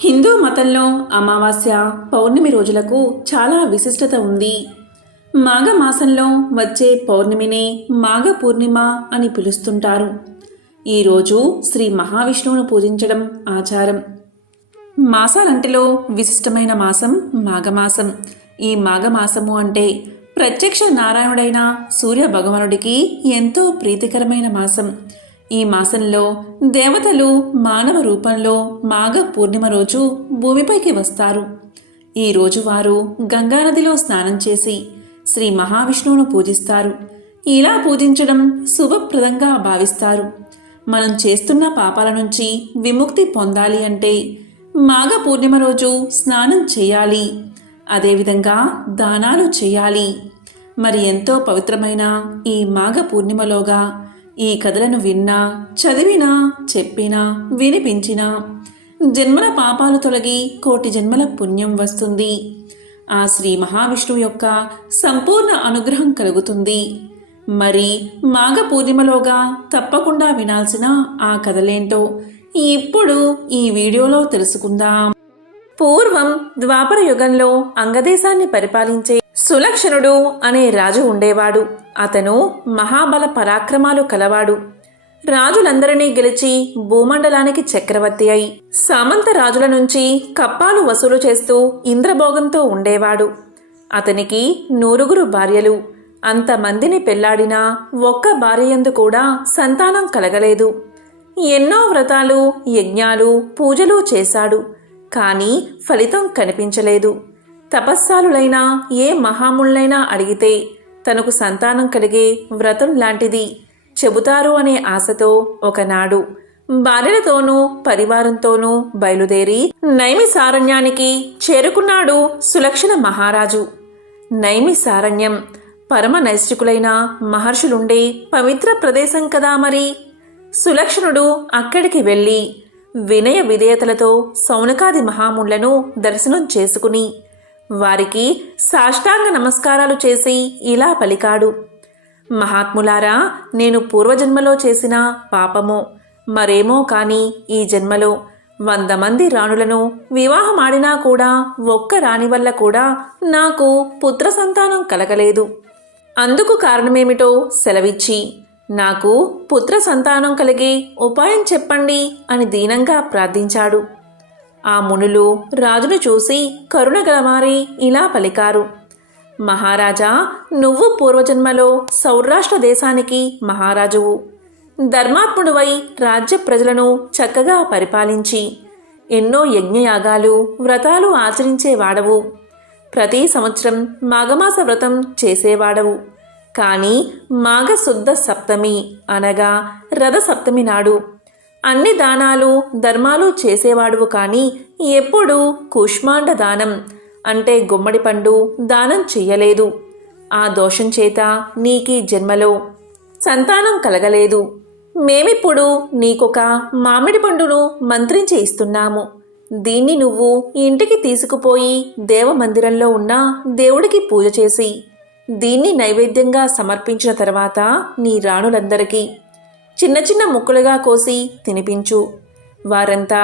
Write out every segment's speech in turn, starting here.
హిందూ మతంలో అమావాస్య, పౌర్ణమి రోజులకు చాలా విశిష్టత ఉంది. మాఘమాసంలో వచ్చే పౌర్ణమినే మాఘ పూర్ణిమ అని పిలుస్తుంటారు. ఈరోజు శ్రీ మహావిష్ణువును పూజించడం ఆచారం. మాసాలంటిలో విశిష్టమైన మాసం మాఘమాసం. ఈ మాఘమాసము అంటే ప్రత్యక్ష నారాయణుడైన సూర్య భగవానుడికి ఎంతో ప్రీతికరమైన మాసం. ఈ మాసంలో దేవతలు మానవ రూపంలో మాఘ పూర్ణిమ రోజు భూమిపైకి వస్తారు. ఈరోజు వారు గంగానదిలో స్నానం చేసి శ్రీ మహావిష్ణువును పూజిస్తారు. ఇలా పూజించడం శుభప్రదంగా భావిస్తారు. మనం చేస్తున్న పాపాల నుంచి విముక్తి పొందాలి అంటే మాఘ పూర్ణిమ రోజు స్నానం చేయాలి. అదేవిధంగా దానాలు చేయాలి. మరి ఎంతో పవిత్రమైన ఈ మాఘ పూర్ణిమలోగా ఈ కథలను విన్నా, చదివినా, చెప్పినా, వినిపించినా జన్మల పాపాలు తొలగి కోటి జన్మల పుణ్యం వస్తుంది. ఆ శ్రీ మహావిష్ణువు యొక్క సంపూర్ణ అనుగ్రహం కలుగుతుంది. మరి మాఘ పూర్ణిమలోగా తప్పకుండా వినాల్సిన ఆ కథలేంటో ఇప్పుడు ఈ వీడియోలో తెలుసుకుందాం. పూర్వం ద్వాపర యుగంలో అంగదేశాన్ని పరిపాలించే సులక్షణుడు అనే రాజు ఉండేవాడు. అతను మహాబల పరాక్రమాలు కలవాడు. రాజులందరినీ గెలిచి భూమండలానికి చక్రవర్తి అయి సామంత రాజుల నుంచి కప్పాలు వసూలు చేస్తూ ఇంద్రభోగంతో ఉండేవాడు. అతనికి 9 భార్యలు. అంతమందిని పెళ్లాడినా ఒక్క భార్యయందు కూడా సంతానం కలగలేదు. ఎన్నో వ్రతాలు, యజ్ఞాలు, పూజలు చేశాడు. కానీ ఫలితం కనిపించలేదు. తపస్సాలులైనా ఏ మహాముళ్ళైనా అడిగితే తనకు సంతానం కలిగే వ్రతం లాంటిది చెబుతారు అనే ఆశతో ఒకనాడు భార్యలతోనూ పరివారంతోనూ బయలుదేరి నైమిసారణ్యానికి చేరుకున్నాడు సులక్షణ మహారాజు. నైమిసారణ్యం పరమ నైష్ఠికులైన మహర్షులుండే పవిత్ర ప్రదేశం కదా. మరి సులక్షణుడు అక్కడికి వెళ్ళి వినయ విధేయతలతో సౌనకాది మహాముళ్లను దర్శనం చేసుకుని వారికి సాష్టాంగ నమస్కారాలు చేసి ఇలా పలికాడు. మహాత్ములారా, నేను పూర్వజన్మలో చేసిన పాపమో మరేమో కాని ఈ జన్మలో 100 మంది రాణులను వివాహమాడినా కూడా ఒక్క రాణి వల్ల కూడా నాకు పుత్ర సంతానం కలగలేదు. అందుకు కారణమేమిటో సెలవిచ్చి నాకు పుత్ర సంతానం కలిగే ఉపాయం చెప్పండి అని దీనంగా ప్రార్థించాడు. ఆ మునులు రాజును చూసి కరుణగలమారి ఇలా పలికారు. మహారాజా, నువ్వు పూర్వజన్మలో సౌరాష్ట్ర దేశానికి మహారాజువు. ధర్మాత్ముడువై రాజ్య ప్రజలను చక్కగా పరిపాలించి ఎన్నో యజ్ఞయాగాలు, వ్రతాలు ఆచరించేవాడవు. ప్రతి సంవత్సరం మాఘమాస వ్రతం చేసేవాడవు. కానీ మాఘశుద్ధ సప్తమి అనగా రథ సప్తమి నాడు అన్ని దానాలు, ధర్మాలు చేసేవాడువు. కానీ ఎప్పుడూ కూష్మాండ దానం అంటే గుమ్మడి పండు దానం చెయ్యలేదు. ఆ దోషం చేత నీకీ జన్మలో సంతానం కలగలేదు. మేమిప్పుడు నీకొక మామిడి పండును మంత్రించి ఇస్తున్నాము. దీన్ని నువ్వు ఇంటికి తీసుకుపోయి దేవమందిరంలో ఉన్న దేవుడికి పూజ చేసి దీన్ని నైవేద్యంగా సమర్పించిన తర్వాత నీ రాణులందరికీ చిన్న చిన్న ముక్కలుగా కోసి తినిపించు. వారంతా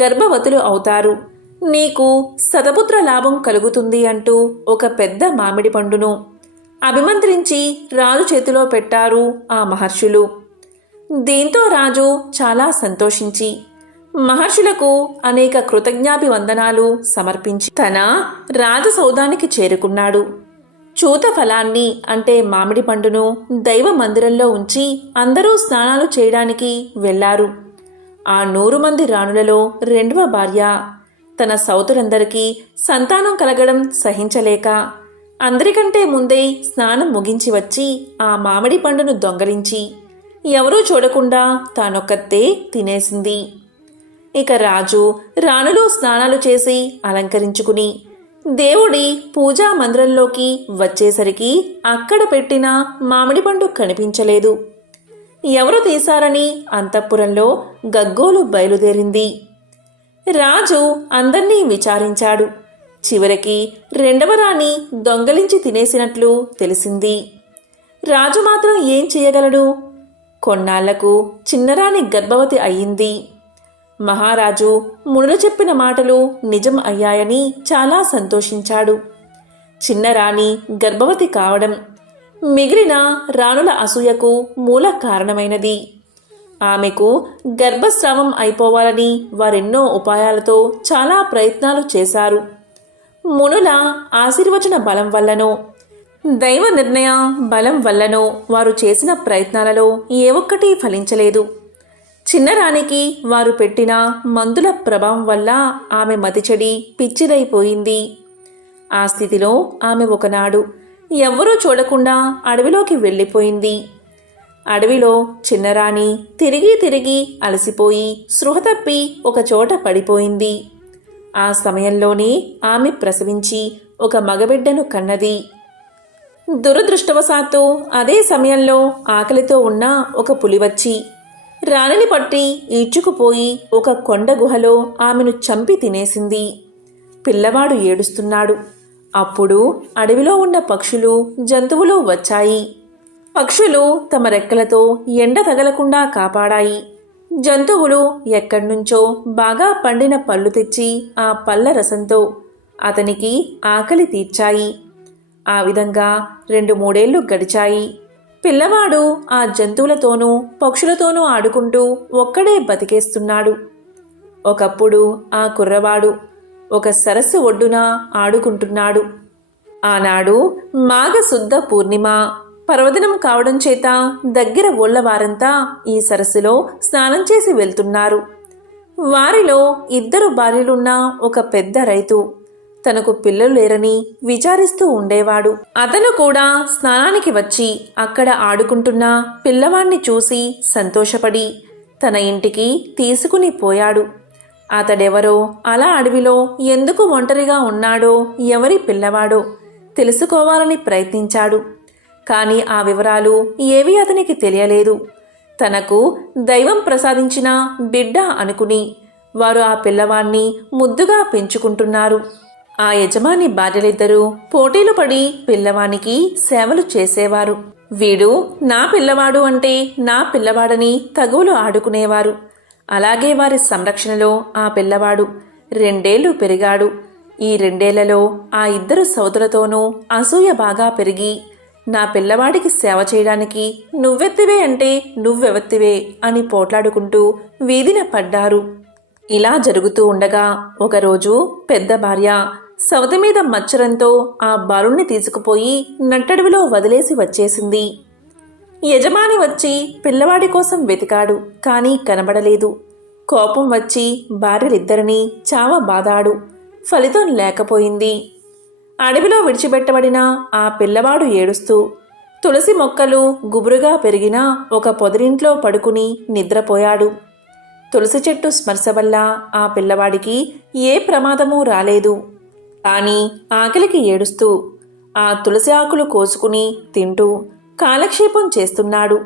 గర్భవతులు అవుతారు. నీకు శతపుత్ర లాభం కలుగుతుంది అంటూ ఒక పెద్ద మామిడి పండును అభిమంత్రించి రాజు చేతిలో పెట్టారు ఆ మహర్షులు. దీంతో రాజు చాలా సంతోషించి మహర్షులకు అనేక కృతజ్ఞాభివందనాలు సమర్పించి తన రాజసౌధానికి చేరుకున్నాడు. చూత ఫలాన్ని అంటే మామిడి పండును దైవ మందిరంలో ఉంచి అందరూ స్నానాలు చేయడానికి వెళ్లారు. ఆ 100 మంది రాణులలో 2వ భార్య తన సౌతులందరికీ సంతానం కలగడం సహించలేక అందరికంటే ముందే స్నానం ముగించి వచ్చి ఆ మామిడి పండును దొంగలించి ఎవరూ చూడకుండా తానొక్కతే తినేసింది. ఇక రాజు రాణులు స్నానాలు చేసి అలంకరించుకుని దేవుడి పూజా మందిరంలోకి వచ్చేసరికి అక్కడ పెట్టిన మామిడి పండు కనిపించలేదు. ఎవరు తీశారని అంతఃపురంలో గగ్గోలు బయలుదేరింది. రాజు అందర్నీ విచారించాడు. చివరికి 2వ రాణి దొంగలించి తినేసినట్లు తెలిసింది. రాజు మాత్రం ఏం చేయగలడు? కొన్నాళ్లకు చిన్నరాణి గర్భవతి అయ్యింది. మహారాజు మునులు చెప్పిన మాటలు నిజం అయ్యాయని చాలా సంతోషించాడు. చిన్న రాణి గర్భవతి కావడం మిగిలిన రాణుల అసూయకు మూల కారణమైనది. ఆమెకు గర్భస్రావం అయిపోవాలని వారెన్నో ఉపాయాలతో చాలా ప్రయత్నాలు చేశారు. మునుల ఆశీర్వచన బలం వల్లనో దైవ నిర్ణయ బలం వల్లనో వారు చేసిన ప్రయత్నాలలో ఏ ఒక్కటి ఫలించలేదు. చిన్నరానికి వారు పెట్టిన మందుల ప్రభావం వల్ల ఆమె మతిచెడి పిచ్చిదైపోయింది. ఆ స్థితిలో ఆమె ఒకనాడు ఎవ్వరూ చూడకుండా అడవిలోకి వెళ్ళిపోయింది. అడవిలో చిన్నరాణి తిరిగి తిరిగి అలసిపోయి స్పృహ తప్పి ఒకచోట పడిపోయింది. ఆ సమయంలోనే ఆమె ప్రసవించి ఒక మగబిడ్డను కన్నది. దురదృష్టవశాత్తు అదే సమయంలో ఆకలితో ఉన్న ఒక పులి వచ్చి రాణిని పట్టి ఈడ్చుకుపోయి ఒక కొండ గుహలో ఆమెను చంపి తినేసింది. పిల్లవాడు ఏడుస్తున్నాడు. అప్పుడు అడవిలో ఉన్న పక్షులు జంతువులు వచ్చాయి. పక్షులు తమ రెక్కలతో ఎండ తగలకుండా కాపాడాయి. జంతువులు ఎక్కడ్నుంచో బాగా పండిన పళ్ళు తెచ్చి ఆ పళ్ళ రసంతో అతనికి ఆకలి తీర్చాయి. ఆ విధంగా 2-3 గడిచాయి. పిల్లవాడు ఆ జంతువులతోనూ పక్షులతోనూ ఆడుకుంటూ ఒక్కడే బతికేస్తున్నాడు. ఒకప్పుడు ఆ కుర్రవాడు ఒక సరస్సు ఒడ్డున ఆడుకుంటున్నాడు. ఆనాడు మాఘశుద్ధ పూర్ణిమ పర్వదినం కావడం చేత దగ్గర ఊళ్ళవారంతా ఈ సరస్సులో స్నానం చేసి వెళ్తున్నారు. వారిలో 2 భార్యలున్న ఒక పెద్ద రైతు తనకు పిల్లలు లేరని విచారిస్తూ ఉండేవాడు. అతను కూడా స్నానానికి వచ్చి అక్కడ ఆడుకుంటున్న పిల్లవాణ్ణి చూసి సంతోషపడి తన ఇంటికి తీసుకుని పోయాడు. అతడెవరో, అలా అడవిలో ఎందుకు ఒంటరిగా ఉన్నాడో, ఎవరి పిల్లవాడో తెలుసుకోవాలని ప్రయత్నించాడు. కానీ ఆ వివరాలు ఏవీ అతనికి తెలియలేదు. తనకు దైవం ప్రసాదించిన బిడ్డ అనుకుని వారు ఆ పిల్లవాణ్ణి ముద్దుగా పెంచుకుంటున్నారు. ఆ యజమాని భార్యలిద్దరూ పోటీలు పడి పిల్లవానికి సేవలు చేసేవారు. వీడు నా పిల్లవాడు అంటే నా పిల్లవాడని తగువులు ఆడుకునేవారు. అలాగే వారి సంరక్షణలో ఆ పిల్లవాడు 2 ఏళ్లు పెరిగాడు. ఈ 2 ఏళ్లలో ఆ 2 సోదరులతోనూ అసూయ బాగా పెరిగి నా పిల్లవాడికి సేవ చేయడానికి నువ్వెత్తివే అంటే నువ్వెవత్తివే అని పోట్లాడుకుంటూ వీధిన పడ్డారు. ఇలా జరుగుతూ ఉండగా ఒకరోజు పెద్ద భార్య సవతి మీద మచ్చరంతో ఆ బాలుణ్ణి తీసుకుపోయి నట్టడవిలో వదిలేసి వచ్చేసింది. యజమాని వచ్చి పిల్లవాడి కోసం వెతికాడు. కానీ కనబడలేదు. కోపం వచ్చి భార్యలిద్దరినీ చావబాదాడు. ఫలితం లేకపోయింది. అడవిలో విడిచిపెట్టబడిన ఆ పిల్లవాడు ఏడుస్తూ తులసి మొక్కలు గుబురుగా పెరిగిన ఒక పొదరింట్లో పడుకుని నిద్రపోయాడు. తులసి చెట్టు స్పర్శ వల్ల ఆ పిల్లవాడికి ఏ ప్రమాదమూ రాలేదు. కానీ ఆకలికి ఏడుస్తూ ఆ తులసి ఆకులు కోసుకుని తింటూ కాలక్షేపం చేస్తున్నాడు.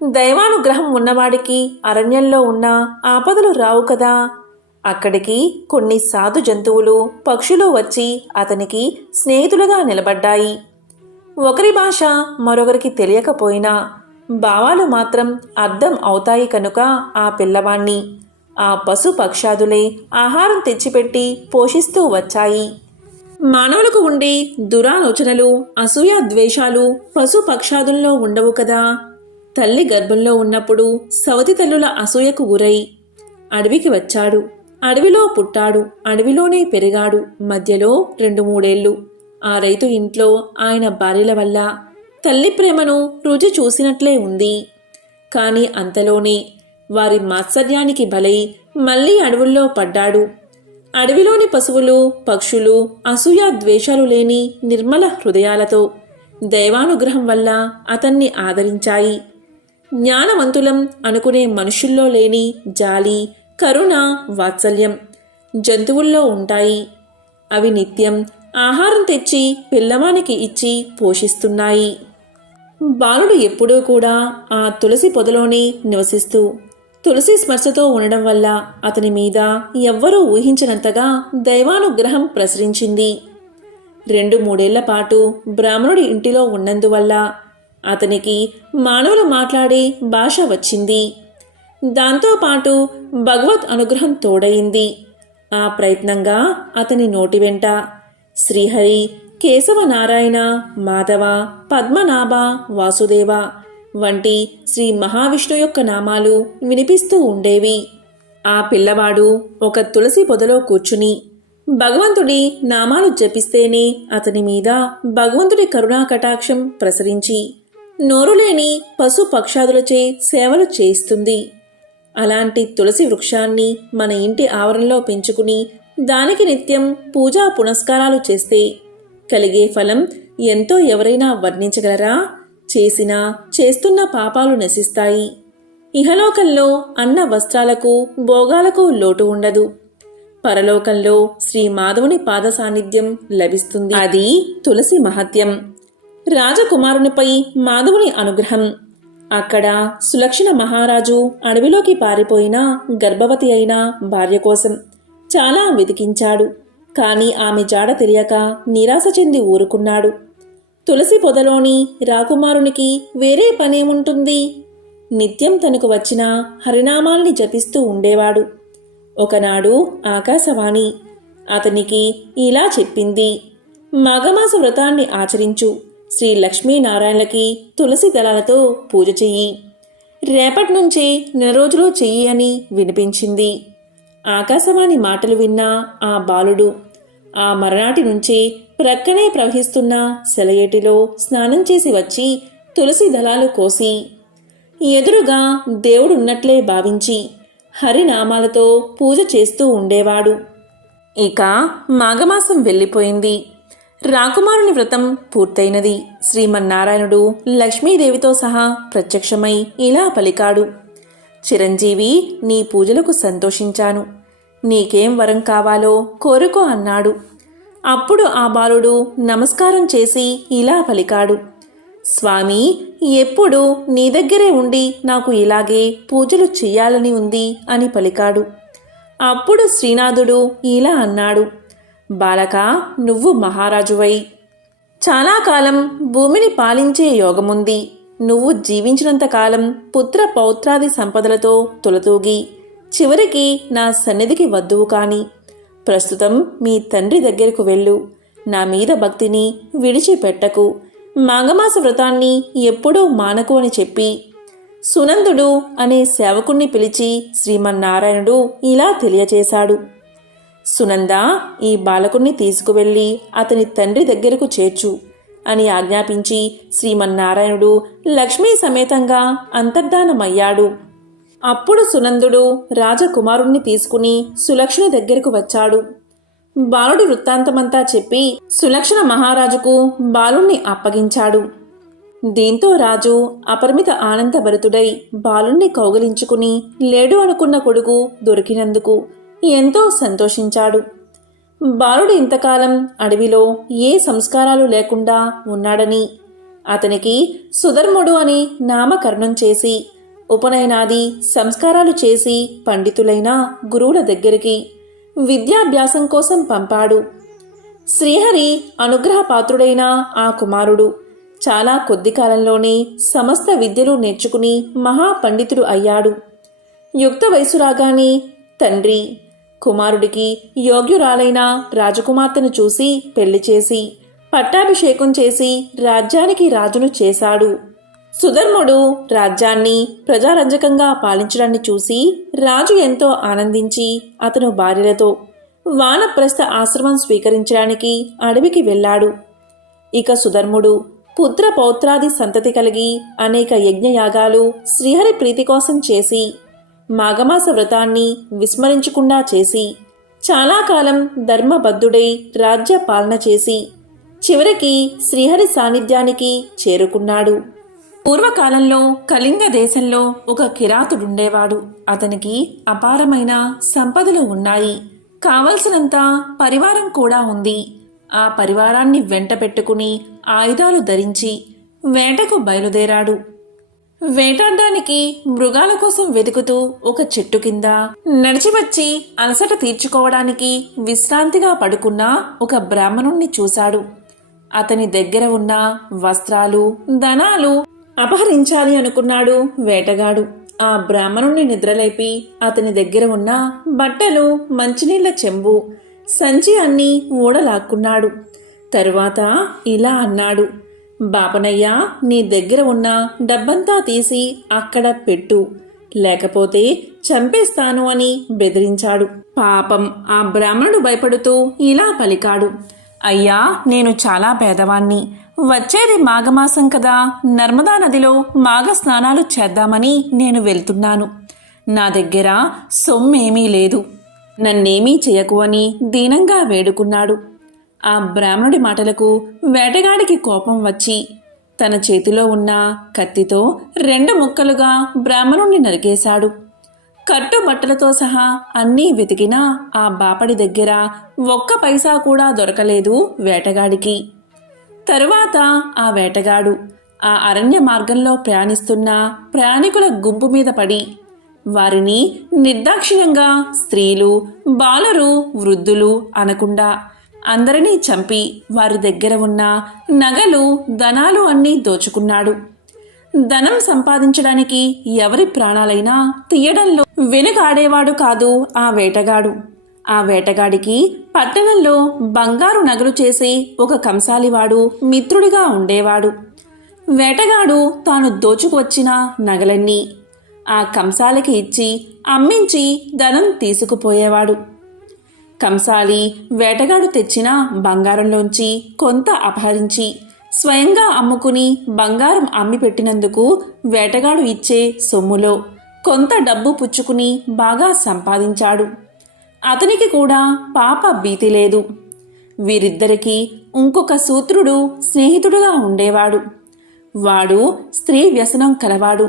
దైవానుగ్రహం ఉన్నవాడికి అరణ్యంలో ఉన్న ఆపదలు రావు కదా. అక్కడికి కొన్ని సాధు జంతువులు పక్షులు వచ్చి అతనికి స్నేహితులుగా నిలబడ్డాయి. ఒకరి భాష మరొకరికి తెలియకపోయినా భావాలు మాత్రం అర్థం అవుతాయి కనుక ఆ పిల్లవాణ్ణి ఆ పశు పక్షాదులే ఆహారం తెచ్చిపెట్టి పోషిస్తూ వచ్చాయి. మానవులకు ఉండే దురాలోచనలు, అసూయ, ద్వేషాలు పశు పక్షాదుల్లో ఉండవు కదా. తల్లి గర్భంలో ఉన్నప్పుడు సవతి తల్లుల అసూయకు గురై అడవికి వచ్చాడు. అడవిలో పుట్టాడు. అడవిలోనే పెరిగాడు. మధ్యలో 2-3 ఏళ్లు ఆ రైతు ఇంట్లో ఆయన భార్యల వల్ల తల్లి ప్రేమను రుచి చూసినట్లే ఉంది. కాని అంతలోనే వారి మాత్సర్యానికి బలై మళ్లీ అడవుల్లో పడ్డాడు. అడవిలోని పశువులు పక్షులు అసూయ ద్వేషాలు లేని నిర్మల హృదయాలతో దైవానుగ్రహం వల్ల అతన్ని ఆదరించాయి. జ్ఞానవంతులం అనుకునే మనుషుల్లో లేని జాలి, కరుణ, వాత్సల్యం జంతువుల్లో ఉంటాయి. అవి నిత్యం ఆహారం తెచ్చి పిల్లవానికి ఇచ్చి పోషిస్తున్నాయి. బాలుడు ఎప్పుడూ కూడా ఆ తులసి పొదలోనే నివసిస్తూ తులసి స్పర్శతో ఉండడం వల్ల అతని మీద ఎవ్వరూ ఊహించినంతగా దైవానుగ్రహం ప్రసరించింది. 2-3 ఏళ్ల పాటు బ్రాహ్మణుడి ఇంటిలో ఉన్నందువల్ల అతనికి మానవులు మాట్లాడే భాష వచ్చింది. దాంతోపాటు భగవత్ అనుగ్రహం తోడయింది. ఆ ప్రయత్నంగా అతని నోటి వెంట శ్రీహరి, కేశవనారాయణ, మాధవ, పద్మనాభ, వాసుదేవ వంటి శ్రీ మహావిష్ణు యొక్క నామాలు వినిపిస్తూ ఉండేవి. ఆ పిల్లవాడు ఒక తులసి పొదలో కూర్చుని భగవంతుడి నామాలు జపిస్తేనే అతని మీద భగవంతుడి కరుణా కటాక్షం ప్రసరించి నోరులేని పశు పక్షాదులచే సేవలు చేయిస్తుంది. అలాంటి తులసి వృక్షాన్ని మన ఇంటి ఆవరణలో పెంచుకుని దానికి నిత్యం పూజా పునస్కారాలు చేస్తే కలిగే ఫలం ఎంతో ఎవరైనా వర్ణించగలరా? చేసినా చేస్తున్న పాపాలు నశిస్తాయి. ఇహలోకంలో అన్న వస్త్రాలకు భోగాలకు లోటు ఉండదు. పరలోకంలో శ్రీ మాధవుని పాద సాన్నిధ్యం లభిస్తుంది. అది తులసి మహత్యం. రాజకుమారునిపై మాధవుని అనుగ్రహం. అక్కడ సులక్షణ మహారాజు అడవిలోకి పారిపోయిన గర్భవతి అయిన భార్య కోసం చాలా వెతికించాడు. కాని ఆమె జాడ తెలియక నిరాశ చెంది ఊరుకున్నాడు. తులసి పొదలోని రాకుమారునికి వేరే పనేముంటుంది? నిత్యం తనకు వచ్చిన హరినామాల్ని జపిస్తూ ఉండేవాడు. ఒకనాడు ఆకాశవాణి అతనికి ఇలా చెప్పింది: మాఘమాస వ్రతాన్ని ఆచరించు. శ్రీ లక్ష్మీనారాయణలకి తులసి దళాలతో పూజ చెయ్యి. రేపటి నుంచి 4 రోజులు చెయ్యి అని వినిపించింది. ఆకాశవాణి మాటలు విన్న ఆ బాలుడు ఆ మరనాటి నుంచి ప్రక్కనే ప్రవహిస్తున్న సెలయేటిలో స్నానం చేసి వచ్చి తులసి దళాలు కోసి ఎదురుగా దేవుడున్నట్లే భావించి హరినామాలతో పూజ చేస్తూ ఉండేవాడు. ఇక మాఘమాసం వెళ్ళిపోయింది. రాకుమారుని వ్రతం పూర్తయినది. శ్రీమన్నారాయణుడు లక్ష్మీదేవితో సహా ప్రత్యక్షమై ఇలా పలికాడు: చిరంజీవి, నీ పూజలకు సంతోషించాను. నీకేం వరం కావాలో కోరుకో అన్నాడు. అప్పుడు ఆ బాలుడు నమస్కారం చేసి ఇలా పలికాడు: స్వామి, ఎప్పుడు నీ దగ్గరే ఉండి నాకు ఇలాగే పూజలు చెయ్యాలని ఉంది అని పలికాడు. అప్పుడు శ్రీనాథుడు ఇలా అన్నాడు: బాలక, నువ్వు మహారాజువై చాలా కాలం భూమిని పాలించే యోగముంది. నువ్వు జీవించినంతకాలం పుత్ర పౌత్రాది సంపదలతో తులతూగి చివరికి నా సన్నిధికి వద్దువు కాని ప్రస్తుతం మీ తండ్రి దగ్గరకు వెళ్ళు. నా మీద భక్తిని విడిచిపెట్టకు. మాఘమాస వ్రతాన్ని ఎప్పుడూ మానకు అని చెప్పి సునందుడు అనే సేవకుణ్ణి పిలిచి శ్రీమన్నారాయణుడు ఇలా తెలియచేశాడు: సునంద, ఈ బాలకుణ్ణి తీసుకువెళ్ళి అతని తండ్రి దగ్గరకు చేర్చు అని ఆజ్ఞాపించి శ్రీమన్నారాయణుడు లక్ష్మీ సమేతంగా అంతర్ధానమయ్యాడు. అప్పుడు సునందుడు రాజకుమారుణ్ణి తీసుకుని సులక్షణ దగ్గరకు వచ్చాడు. బాలుడి వృత్తాంతమంతా చెప్పి సులక్షణ మహారాజుకు బాలుణ్ణి అప్పగించాడు. దీంతో రాజు అపరిమిత ఆనందభరితుడై బాలుణ్ణి కౌగిలించుకుని లేడు అనుకున్న కొడుకు దొరికినందుకు ఎంతో సంతోషించాడు. బాలుడు ఇంతకాలం అడవిలో ఏ సంస్కారాలు లేకుండా ఉన్నాడని అతనికి సుధర్ముడు అని నామకరణం చేసి ఉపనయనాది సంస్కారాలు చేసి పండితులైన గురువుల దగ్గరికి విద్యాభ్యాసం కోసం పంపాడు. శ్రీహరి అనుగ్రహపాత్రుడైన ఆ కుమారుడు చాలా కొద్ది కాలంలోనే సమస్త విద్యలు నేర్చుకుని మహాపండితుడు అయ్యాడు. యుక్త వయసు రాగానే తండ్రి కుమారుడికి యోగ్యురాలైన రాజకుమార్తెను చూసి పెళ్లి చేసి పట్టాభిషేకం చేసి రాజ్యానికి రాజును చేశాడు. సుధర్ముడు రాజ్యాన్ని ప్రజారంజకంగా పాలించడాన్ని చూసి రాజు ఎంతో ఆనందించి అతను భార్యలతో వానప్రస్థ ఆశ్రమం స్వీకరించడానికి అడవికి వెళ్ళాడు. ఇక సుధర్ముడు పుత్ర పౌత్రాది సంతతి కలిగి అనేక యజ్ఞయాగాలు శ్రీహరి ప్రీతి కోసం చేసి మాఘమాస వ్రతాన్ని విస్మరించకుండా చేసి చాలా కాలం ధర్మబద్ధుడై రాజ్య పాలన చేసి చివరికి శ్రీహరి సాన్నిధ్యానికి చేరుకున్నాడు. పూర్వకాలంలో కళింగ దేశంలో ఒక కిరాతుడుండేవాడు. అతనికి అపారమైన సంపదలు ఉన్నాయి. కావలసినంత పరివారం కూడా ఉంది. ఆ పరివారాన్ని వెంట పెట్టుకుని ఆయుధాలు ధరించి వేటకు బయలుదేరాడు. వేటాడడానికి మృగాల కోసం వెతుకుతూ ఒక చెట్టు కింద నడిచి వచ్చి అలసట తీర్చుకోవడానికి విశ్రాంతిగా పడుకున్న ఒక బ్రాహ్మణుణ్ణి చూశాడు. అతని దగ్గర ఉన్న వస్త్రాలు ధనాలు అపహరించాలి అనుకున్నాడు వేటగాడు. ఆ బ్రాహ్మణుణ్ణి నిద్రలేపి అతని దగ్గర ఉన్న బట్టలు, మంచినీళ్ల చెంబు, సంచి అన్నీ ఊడలాక్కున్నాడు. తరువాత ఇలా అన్నాడు, బాపనయ్య, నీ దగ్గర ఉన్న డబ్బంతా తీసి అక్కడ పెట్టు, లేకపోతే చంపేస్తాను అని బెదిరించాడు. పాపం ఆ బ్రాహ్మణుడు భయపడుతూ ఇలా పలికాడు, అయ్యా, నేను చాలా పేదవాణ్ణి. వచ్చేది మాఘమాసం కదా, నర్మదా నదిలో మాఘ స్నానాలు చేద్దామని నేను వెళ్తున్నాను. నా దగ్గర సొమ్మేమీ లేదు, నన్నేమీ చేయకు అని దీనంగా వేడుకున్నాడు. ఆ బ్రాహ్మణుడి మాటలకు వేటగాడికి కోపం వచ్చి తన చేతిలో ఉన్న కత్తితో 2 ముక్కలుగా బ్రాహ్మణుణ్ణి నరికేశాడు. కట్టుబట్టలతో సహా అన్నీ వెతికినా ఆ బాపడి దగ్గర ఒక్క పైసా కూడా దొరకలేదు వేటగాడికి. తరువాత ఆ వేటగాడు ఆ అరణ్య మార్గంలో ప్రయాణిస్తున్న ప్రయాణికుల గుంపు మీద పడి వారిని నిర్దాక్షిణ్యంగా స్త్రీలు, బాలురు, వృద్ధులు అనకుండా అందరినీ చంపి వారి దగ్గర ఉన్న నగలు, ధనాలు అన్నీ దోచుకున్నాడు. ధనం సంపాదించడానికి ఎవరి ప్రాణాలైనా తీయడంలో వెనుకాడేవాడు కాదు ఆ వేటగాడు. ఆ వేటగాడికి పట్టణంలో బంగారు నగలు చేసి ఒక కంసాలివాడు మిత్రుడిగా ఉండేవాడు. వేటగాడు తాను దోచుకువచ్చిన నగలన్నీ ఆ కంసాలికి ఇచ్చి అమ్మించి ధనం తీసుకుపోయేవాడు. కంసాలి వేటగాడు తెచ్చిన బంగారంలోంచి కొంత అపహరించి స్వయంగా అమ్ముకుని బంగారం అమ్మి పెట్టినందుకు వేటగాడు ఇచ్చే సొమ్ములో కొంత డబ్బు పుచ్చుకుని బాగా సంపాదించాడు. అతనికి కూడా పాప భీతి లేదు. వీరిద్దరికీ ఇంకొక సూత్రుడు స్నేహితుడుగా ఉండేవాడు. వాడు స్త్రీ వ్యసనం కలవాడు.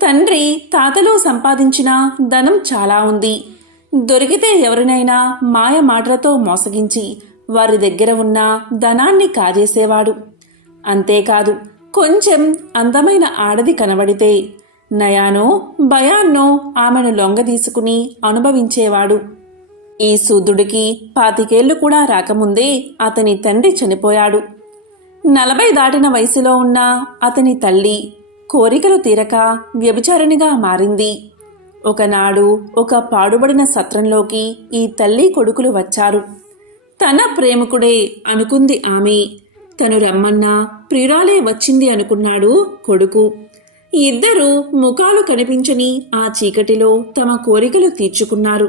తండ్రి, తాతలు సంపాదించిన ధనం చాలా ఉంది. దొరికితే ఎవరినైనా మాయ మాటలతో మోసగించి వారి దగ్గర ఉన్న ధనాన్ని కాజేసేవాడు. అంతేకాదు, కొంచెం అందమైన ఆడది కనబడితే నయానో భయాన్నో ఆమెను లొంగదీసుకుని అనుభవించేవాడు. ఈ శూద్రుడికి 25 ఏళ్లు కూడా రాకముందే అతని తండ్రి చనిపోయాడు. 40 దాటిన వయసులో ఉన్న అతని తల్లి కోరికలు తీరక వ్యభిచారిణిగా మారింది. ఒకనాడు ఒక పాడుబడిన సత్రంలోకి ఈ తల్లి కొడుకులు వచ్చారు. తన ప్రేమికుడే అనుకుంది ఆమె. తను రమ్మన్నా ప్రియురాలే వచ్చింది అనుకున్నాడు కొడుకు. ఇద్దరూ ముఖాలు కనిపించని ఆ చీకటిలో తమ కోరికలు తీర్చుకున్నారు.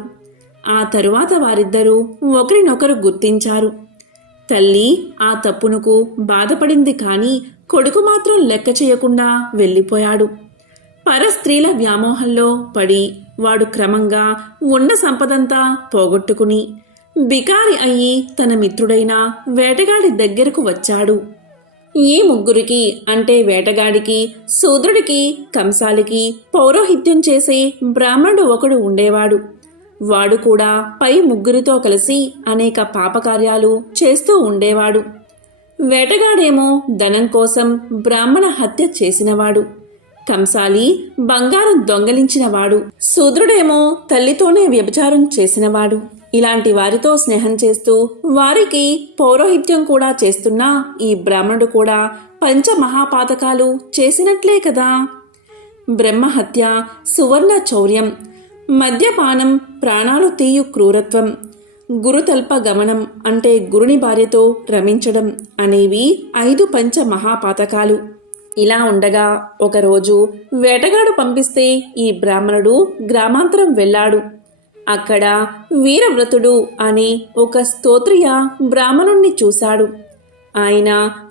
ఆ తరువాత వారిద్దరూ ఒకరినొకరు గుర్తించారు. తల్లి ఆ తప్పునకు బాధపడింది, కానీ కొడుకు మాత్రం లెక్క చేయకుండా వెళ్ళిపోయాడు. పరస్త్రీల వ్యామోహంలో పడి వాడు క్రమంగా ఉన్న సంపదంతా పోగొట్టుకుని బికారి అయ్యి తన మిత్రుడైన వేటగాడి దగ్గరకు వచ్చాడు. ఈ ముగ్గురికి అంటే వేటగాడికి, శూద్రుడికి, కంసాలికి పౌరోహిత్యం చేసే బ్రాహ్మణుడు ఒకడు ఉండేవాడు. వాడు కూడా పై ముగ్గురితో కలిసి అనేక పాపకార్యాలు చేస్తూ ఉండేవాడు. వేటగాడేమో ధనం కోసం బ్రాహ్మణ హత్య చేసినవాడు. కంసాలి బంగారం దొంగలించినవాడు. శూద్రుడేమో తల్లితోనే వ్యభిచారం చేసినవాడు. ఇలాంటి వారితో స్నేహం చేస్తూ వారికి పౌరోహిత్యం కూడా చేస్తున్న ఈ బ్రాహ్మణుడు కూడా పంచమహాపాతకాలు చేసినట్లే కదా. బ్రహ్మహత్య, సువర్ణ చౌర్యం, మద్యపానం, ప్రాణాలు తీయు క్రూరత్వం, గురుతల్ప గమనం అంటే గురుని భార్యతో రమించడం అనేవి 5 పంచమహాపాతకాలు. ఇలా ఉండగా ఒకరోజు వేటగాడు పంపిస్తే ఈ బ్రాహ్మణుడు గ్రామాంతరం వెళ్ళాడు. అక్కడ వీరవ్రతుడు అని ఒక స్తోత్రియ బ్రాహ్మణుణ్ణి చూశాడు. ఆయన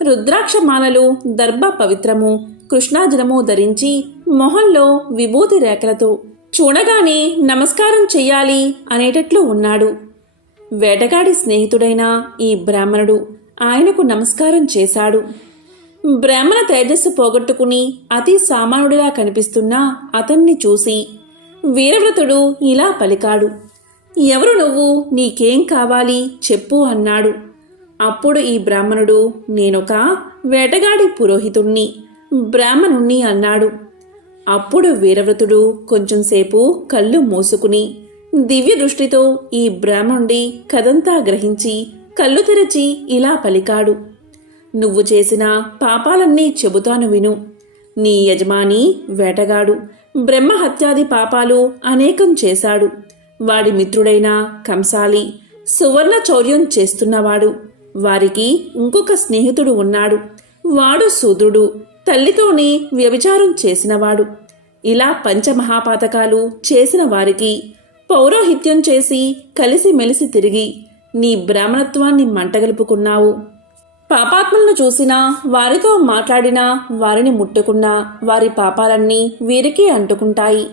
రుద్రాక్షమాలలు, దర్భ పవిత్రము, కృష్ణాజలము ధరించి మొహంలో విభూతి రేఖలతో చూడగానే నమస్కారం చెయ్యాలి అనేటట్లు ఉన్నాడు. వేటగాడి స్నేహితుడైన ఈ బ్రాహ్మణుడు ఆయనకు నమస్కారం చేశాడు. బ్రాహ్మణ తేజస్సు పోగొట్టుకుని అతి సామాన్యుడిలా కనిపిస్తున్న అతన్ని చూసి వీరవ్రతుడు ఇలా పలికాడు, ఎవరు నువ్వు, నీకేం కావాలి చెప్పు అన్నాడు. అప్పుడు ఈ బ్రాహ్మణుడు, నేనొక వేటగాడి పురోహితుణ్ణి, బ్రాహ్మణుణ్ణి అన్నాడు. అప్పుడు వీరవ్రతుడు కొంచెంసేపు కళ్ళు మూసుకుని దివ్య దృష్టితో ఈ బ్రాహ్మణుడి కథంతా గ్రహించి కళ్ళు తెరచి ఇలా పలికాడు, నువ్వు చేసిన పాపాలన్నీ చెబుతాను విను. నీ యజమాని వేటగాడు బ్రహ్మహత్యాది పాపాలు అనేకం చేశాడు. వాడి మిత్రుడైన కంసాలి సువర్ణ చౌర్యం చేస్తున్నవాడు. వారికి ఇంకొక స్నేహితుడు ఉన్నాడు. వాడు శూద్రుడు, తల్లితోనే వ్యభిచారం చేసినవాడు. ఇలా పంచమహాపాతకాలు చేసిన వారికి పౌరోహిత్యం చేసి కలిసిమెలిసి తిరిగి నీ బ్రాహ్మణత్వాన్ని మంటగలుపుకున్నావు. పాపాత్ములను చూసినా, వారితో మాట్లాడినా, వారిని ముట్టుకున్నా వారి పాపాలన్నీ వీరికి అంటుకుంటాయి.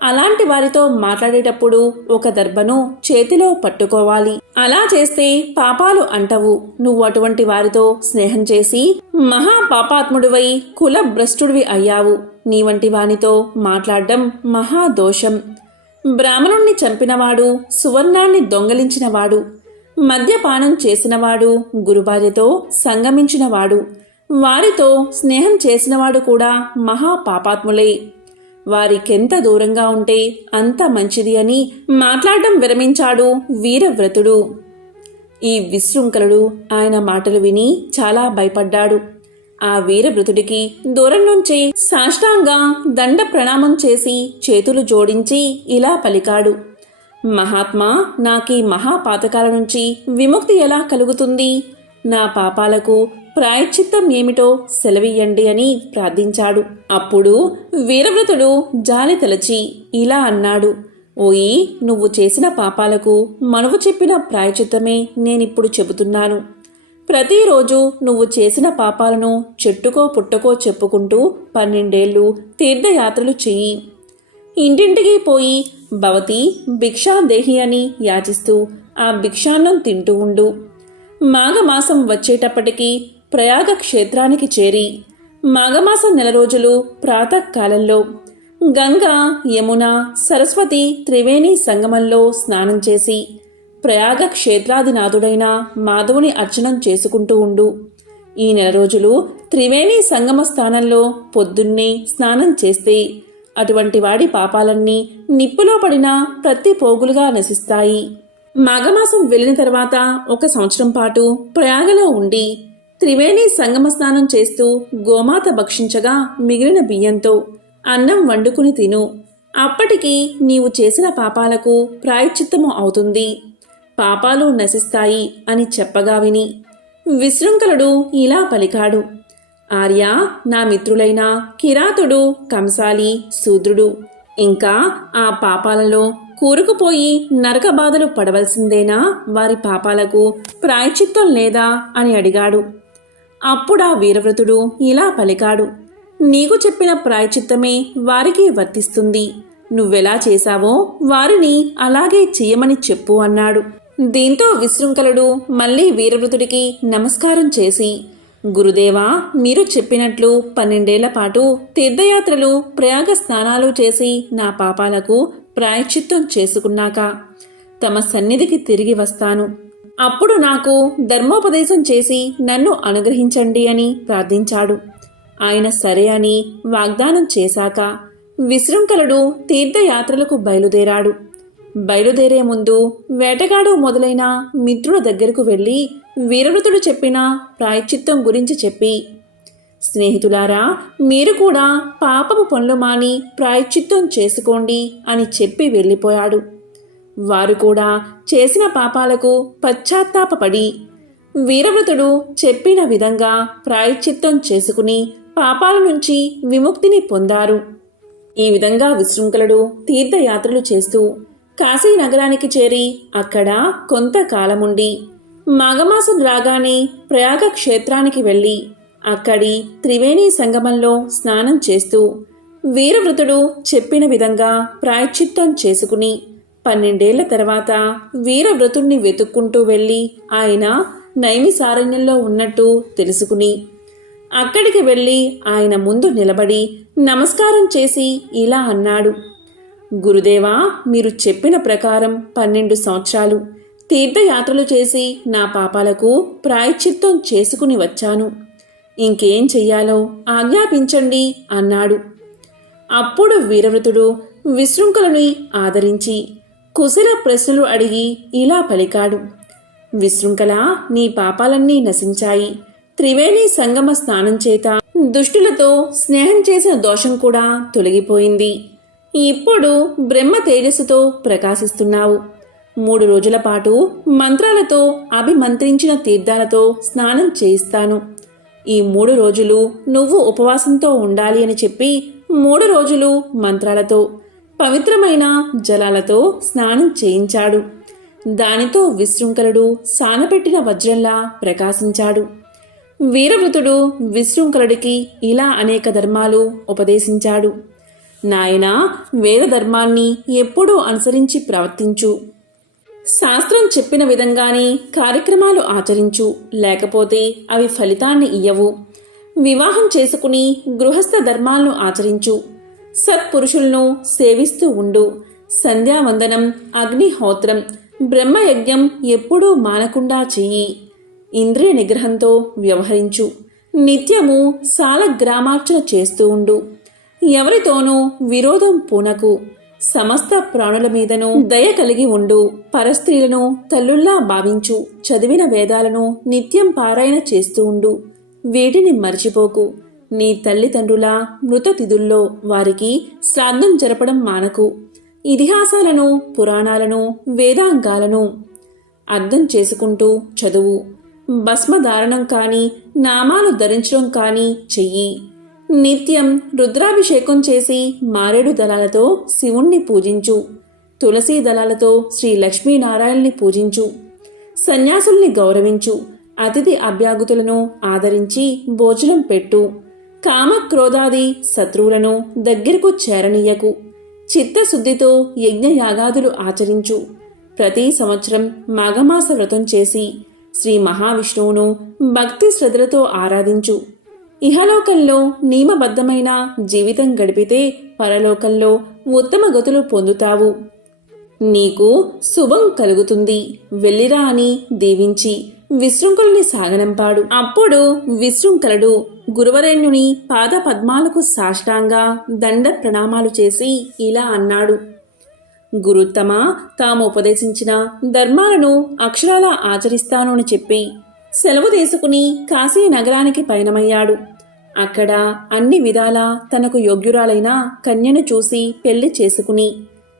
అలాంటి వారితో మాట్లాడేటప్పుడు ఒక దర్భను చేతిలో పట్టుకోవాలి. అలా చేస్తే పాపాలు అంటవు. నువ్వు అటువంటి వారితో స్నేహం చేసి మహా పాపాత్ముడివై కుల భ్రష్టుడివి అయ్యావు. నీ వంటి వానితో మాట్లాడడం మహాదోషం. బ్రాహ్మణుణ్ణి చంపినవాడు, సువర్ణాన్ని దొంగలించినవాడు, మద్యపానం చేసినవాడు, గురుభార్యతో సంగమించినవాడు, వారితో స్నేహం చేసినవాడు కూడా మహాపాపాత్ములే. వారికెంత దూరంగా ఉంటే అంత మంచిది అని మాట్లాడడం విరమించాడు వీరవ్రతుడు. ఈ విశృంఖలుడు ఆయన మాటలు విని చాలా భయపడ్డాడు. ఆ వీరవ్రతుడికి దూరం నుంచే సాష్టాంగా దండ ప్రణామం చేసి చేతులు జోడించి ఇలా పలికాడు. మహాత్మా, నాకీ మహాపాతకాల నుంచి విముక్తి ఎలా కలుగుతుంది? నా పాపాలకు ప్రాయశ్చిత్తం ఏమిటో సెలవియ్యండి అని ప్రార్థించాడు. అప్పుడు వీరవ్రతుడు జాలి తలచి ఇలా అన్నాడు. ఓయి, నువ్వు చేసిన పాపాలకు మనువు చెప్పిన ప్రాయశ్చిత్తమే నేనిప్పుడు చెబుతున్నాను. ప్రతిరోజు నువ్వు చేసిన పాపాలను చెట్టుకో పుట్టకో చెప్పుకుంటూ 12 ఏళ్ళు తీర్థయాత్రలు చెయ్యి. ఇంటింటికి పోయి భవతి భిక్షాదేహి అని యాచిస్తూ ఆ భిక్షాన్నం తింటూ ఉండు. మాఘమాసం వచ్చేటప్పటికి ప్రయాగ క్షేత్రానికి చేరి మాఘమాసం 9 రోజులు ప్రాతకాలంలో గంగా, యమున, సరస్వతి త్రివేణి సంగమంలో స్నానం చేసి ప్రయాగ క్షేత్రాధినాథుడైన మాధవుని అర్చనం చేసుకుంటూ ఉండు. ఈ 9 రోజులు త్రివేణి సంగమ స్థానంలో పొద్దున్నే స్నానం చేస్తే అటువంటి వాడి పాపాలన్నీ నిప్పులో పడిన ప్రతి పోగులుగా నశిస్తాయి. మాఘమాసం వెళ్ళిన తర్వాత 1 సంవత్సరం పాటు ప్రయాగలో ఉండి త్రివేణి సంగమ స్నానం చేస్తూ గోమాత భక్షించగా మిగిలిన బియ్యంతో అన్నం వండుకుని తిను. అప్పటికి నీవు చేసిన పాపాలకు ప్రాయశ్చిత్తము అవుతుంది, పాపాలు నశిస్తాయి అని చెప్పగా విని విశృంఖలుడు ఇలా పలికాడు. ఆర్య, నా మిత్రులైన కిరాతుడు, కంసాలి, శూద్రుడు ఇంకా ఆ పాపాలలో కూరుకుపోయి నరక బాధలు పడవలసిందేనా? వారి పాపాలకు ప్రాయశ్చిత్తం లేదా అని అడిగాడు. అప్పుడా వీరవ్రతుడు ఇలా పలికాడు. నీకు చెప్పిన ప్రాయశ్చిత్తమే వారికి వర్తిస్తుంది. నువ్వెలా చేశావో వారిని అలాగే చెయ్యమని చెప్పు అన్నాడు. దీంతో విశృంఖలుడు మళ్ళీ వీరవ్రతుడికి నమస్కారం చేసి, గురుదేవా, మీరు చెప్పినట్లు 12 ఏళ్ల పాటు తీర్థయాత్రలు, ప్రయాగ స్నానాలు చేసి నా పాపాలకు ప్రాయశ్చిత్తం చేసుకున్నాక తమ సన్నిధికి తిరిగి వస్తాను. అప్పుడు నాకు ధర్మోపదేశం చేసి నన్ను అనుగ్రహించండి అని ప్రార్థించాడు. ఆయన సరే అని వాగ్దానం చేశాక విశృంఖలుడు తీర్థయాత్రలకు బయలుదేరాడు. బయలుదేరే ముందు వేటగాడు మొదలైన మిత్రుల దగ్గరకు వెళ్ళి వీరవ్రతుడు చెప్పిన ప్రాయశ్చిత్తం గురించి చెప్పి, స్నేహితులారా, మీరు కూడా పాపము పనులు మాని ప్రాయశ్చిత్తం చేసుకోండి అని చెప్పి వెళ్ళిపోయాడు. వారు కూడా చేసిన పాపాలకు పశ్చాత్తాపపడి వీరవ్రతుడు చెప్పిన విధంగా ప్రాయశ్చిత్తం చేసుకుని పాపాల నుంచి విముక్తిని పొందారు. ఈ విధంగా విశృంఖలుడు తీర్థయాత్రలు చేస్తూ కాశీ నగరానికి చేరి అక్కడ కొంతకాలముండి మాఘమాసం రాగానే ప్రయాగ క్షేత్రానికి వెళ్ళి అక్కడి త్రివేణి సంగమంలో స్నానం చేస్తూ వీరవ్రతుడు చెప్పిన విధంగా ప్రాయశ్చిత్తం చేసుకుని 12 ఏళ్ల తర్వాత వీరవ్రతుణ్ణి వెతుక్కుంటూ వెళ్ళి ఆయన నైమిసారణ్యంలో ఉన్నట్టు తెలుసుకుని అక్కడికి వెళ్ళి ఆయన ముందు నిలబడి నమస్కారం చేసి ఇలా అన్నాడు. గురుదేవా, మీరు చెప్పిన ప్రకారం 12 సంవత్సరాలు తీర్థయాత్రలు చేసి నా పాపాలకు ప్రాయశ్చిత్తం చేసుకుని వచ్చాను. ఇంకేం చెయ్యాలో ఆజ్ఞాపించండి అన్నాడు. అప్పుడు వీరవ్రతుడు విశృంఖలుని ఆదరించి కుశల ప్రశ్నలు అడిగి ఇలా పలికాడు. విశృంఖల, నీ పాపాలన్నీ నశించాయి. త్రివేణి సంగమ స్నానం చేత దుష్టులతో స్నేహం చేసిన దోషం కూడా తొలగిపోయింది. ఇప్పుడు బ్రహ్మ తేజస్సుతో ప్రకాశిస్తున్నావు. 3 రోజుల పాటు మంత్రాలతో అభిమంత్రించిన తీర్థాలతో స్నానం చేయిస్తాను. ఈ 3 రోజులు నువ్వు ఉపవాసంతో ఉండాలి అని చెప్పి 3 రోజులు మంత్రాలతో పవిత్రమైన జలాలతో స్నానం చేయించాడు. దానితో విశృంఖలుడు సానపెట్టిన వజ్రంలా ప్రకాశించాడు. వీరవృతుడు విశృంఖలుడికి ఇలా అనేక ధర్మాలు ఉపదేశించాడు. నాయనా, వేద ధర్మాన్ని ఎప్పుడూ అనుసరించి ప్రవర్తించు. శాస్త్రం చెప్పిన విధంగానే కార్యక్రమాలు ఆచరించు, లేకపోతే అవి ఫలితాన్ని ఇయ్యవు. వివాహం చేసుకుని గృహస్థ ధర్మాలను ఆచరించు. సత్పురుషులను సేవిస్తూ ఉండు. సంధ్యావందనం, అగ్నిహోత్రం, బ్రహ్మయజ్ఞం ఎప్పుడూ మానకుండా చెయ్యి. ఇంద్రియ నిగ్రహంతో వ్యవహరించు. నిత్యము సాలగ్రామార్చన చేస్తూ ఉండు. ఎవరితోనూ విరోధం పూనకు. సమస్త ప్రాణుల మీదను దయ కలిగి ఉండు. పరస్త్రీలను తల్లుల్లా భావించు. చదివిన వేదాలను నిత్యం పారాయణ చేస్తూ ఉండు. వీటిని మర్చిపోకు. నీ తల్లిదండ్రుల మృతతిథుల్లో వారికి శ్రాద్ధం జరపడం మానకు. ఇతిహాసాలను, పురాణాలను, వేదాంగాలను అర్థం చేసుకుంటూ చదువు. భస్మధారణం కానీ, నామాలు ధరించడం కానీ చెయ్యి. నిత్యం రుద్రాభిషేకం చేసి మారేడు దళాలతో శివుణ్ణి పూజించు. తులసీ దళాలతో శ్రీ లక్ష్మీనారాయణని పూజించు. సన్యాసుల్ని గౌరవించు. అతిథి అభ్యాగతులను ఆదరించి భోజనం పెట్టు. కామక్రోధాది శత్రువులను దగ్గరకు చేరనీయకు. చిత్తశుద్ధితో యజ్ఞయాగాదులు ఆచరించు. ప్రతి సంవత్సరం మాఘమాస వ్రతం చేసి శ్రీ మహావిష్ణువును భక్తి శ్రద్ధలతో ఆరాధించు. ఇహలోకంలో నియమబద్ధమైన జీవితం గడిపితే పరలోకంలో ఉత్తమ గతులు పొందుతావు. నీకు శుభం కలుగుతుంది. వెళ్ళిరా అని దీవించి విశృంఖలుని సాగనంపాడు. అప్పుడు విశృంఖలుడు గురువరేణ్యుని పాద పద్మాలకు సాష్టాంగా దండ ప్రణామాలు చేసి ఇలా అన్నాడు. గురుత్తమ, తాము ఉపదేశించిన ధర్మాలను అక్షరాలా ఆచరిస్తాను అని చెప్పి సెలవు తీసుకుని కాశీ నగరానికి పయనమయ్యాడు. అక్కడ అన్ని విధాలా తనకు యోగ్యురాలైన కన్యను చూసి పెళ్లి చేసుకుని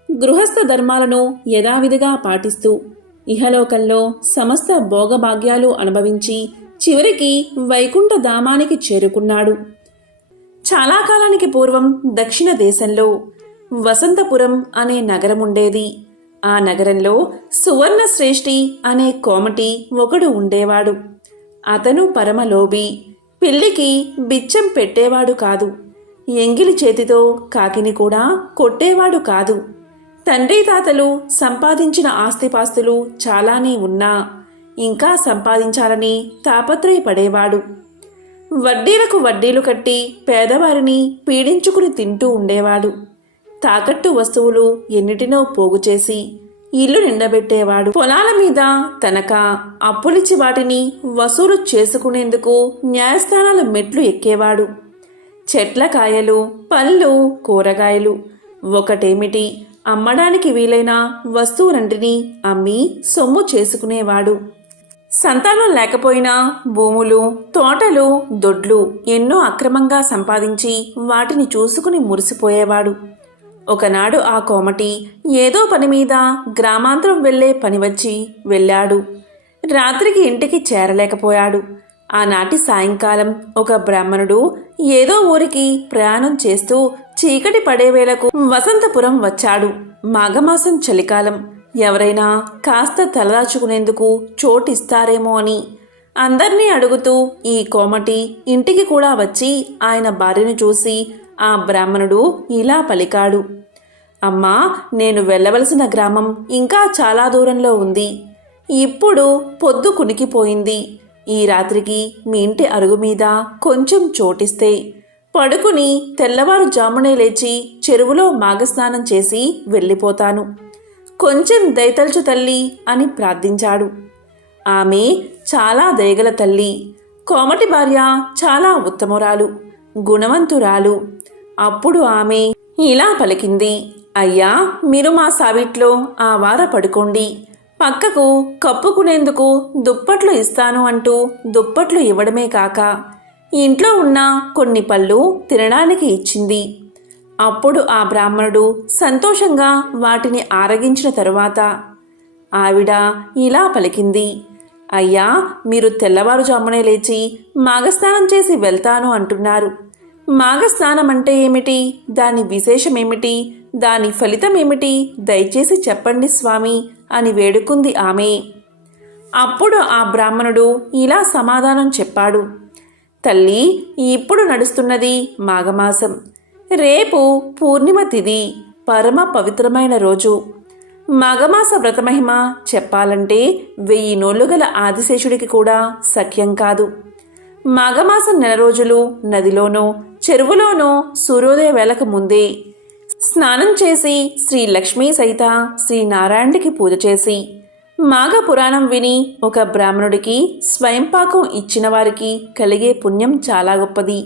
గృహస్థ ధర్మాలను యథావిధిగా పాటిస్తూ ఇహలోకంలో సమస్త భోగభాగ్యాలు అనుభవించి చివరికి వైకుంఠ ధామానికి చేరుకున్నాడు. చాలా కాలానికి పూర్వం దక్షిణ దేశంలో వసంతపురం అనే నగరముండేది. ఆ నగరంలో సువర్ణశ్రేష్ఠి అనే కోమటి ఒకడు ఉండేవాడు. అతను పరమలోభి. పెళ్లికి బిచ్చం పెట్టేవాడు కాదు. ఎంగిలి చేతితో కాకిని కూడా కొట్టేవాడు కాదు. తండ్రి తాతలు సంపాదించిన ఆస్తిపాస్తులు చాలానే ఉన్నా ఇంకా సంపాదించాలని తాపత్రయపడేవాడు. వడ్డీలకు వడ్డీలు కట్టి పేదవారిని పీడించుకుని తింటూ ఉండేవాడు. తాకట్టు వస్తువులు ఎన్నిటినో పోగు చేసి ఇల్లు నిండబెట్టేవాడు. పొలాల మీద తనఖా అప్పులిచ్చి వాటిని వసూలు చేసుకునేందుకు న్యాయస్థానాల మెట్లు ఎక్కేవాడు. చెట్ల కాయలు, పళ్ళు, కూరగాయలు ఒకటేమిటి అమ్మడానికి వీలైన వస్తువులంటిని అమ్మి సొమ్ము చేసుకునేవాడు. సంతానం లేకపోయినా భూములు, తోటలు, దొడ్లు ఎన్నో అక్రమంగా సంపాదించి వాటిని చూసుకుని మురిసిపోయేవాడు. ఒకనాడు ఆ కోమటి ఏదో పని మీద గ్రామాంతరం వెళ్లే పని వచ్చి వెళ్ళాడు. రాత్రికి ఇంటికి చేరలేకపోయాడు. ఆనాటి సాయంకాలం ఒక బ్రాహ్మణుడు ఏదో ఊరికి ప్రయాణం చేస్తూ చీకటి పడేవేళకు వసంతపురం వచ్చాడు. మాఘమాసం చలికాలం. ఎవరైనా కాస్త తలదాచుకునేందుకు చోటిస్తారేమో అని అందర్నీ అడుగుతూ ఈ కోమటి ఇంటికి కూడా వచ్చి ఆయన భార్యను చూసి ఆ బ్రాహ్మణుడు ఇలా పలికాడు. అమ్మా, నేను వెళ్ళవలసిన గ్రామం ఇంకా చాలా దూరంలో ఉంది. ఇప్పుడు పొద్దు కునికిపోయింది. ఈ రాత్రికి మీ ఇంటి అరుగు మీద కొంచెం చోటిస్తే పడుకుని తెల్లవారుజామునే లేచి చెరువులో మాఘస్నానం చేసి వెళ్ళిపోతాను. కొంచెం దయతల్చు తల్లి అని ప్రార్థించాడు. ఆమె చాలా దయగల తల్లి. కోమటి భార్య చాలా ఉత్తమురాలు, గుణవంతురాలు. అప్పుడు ఆమె ఇలా పలికింది. అయ్యా, మీరు మా సావిట్లో ఆ వార పడుకోండి. పక్కకు కప్పుకునేందుకు దుప్పట్లు ఇస్తాను అంటూ దుప్పట్లు ఇవ్వడమే కాక ఇంట్లో ఉన్న కొన్ని పళ్ళు తినడానికి ఇచ్చింది. అప్పుడు ఆ బ్రాహ్మణుడు సంతోషంగా వాటిని ఆరగించిన తరువాత ఆవిడ ఇలా పలికింది, అయ్యా, మీరు తెల్లవారుజామునే లేచి మాఘస్నానం చేసి వెళ్తాను అంటున్నారు. మాఘస్నానం అంటే ఏమిటి? దాని విశేషమేమిటి? దాని ఫలితం ఏమిటి? దయచేసి చెప్పండి స్వామి అని వేడుకుంది ఆమె. అప్పుడు ఆ బ్రాహ్మణుడు ఇలా సమాధానం చెప్పాడు, తల్లి, ఇప్పుడు నడుస్తున్నది మాఘమాసం. రేపు పూర్ణిమ తిథి, పరమ పవిత్రమైన రోజు. మాఘమాస వ్రతమహిమ చెప్పాలంటే 1000 నోళ్లు గల ఆదిశేషుడికి కూడా సఖ్యం కాదు. మాఘమాసం నెల రోజులు నదిలోనో చెరువులోనో సూర్యోదయ వేళకు ముందే స్నానం చేసి శ్రీ లక్ష్మీ సహిత శ్రీనారాయణుడికి పూజ చేసి మాఘ పురాణం విని ఒక బ్రాహ్మణుడికి స్వయంపాకం ఇచ్చిన వారికి కలిగే పుణ్యం చాలా గొప్పది.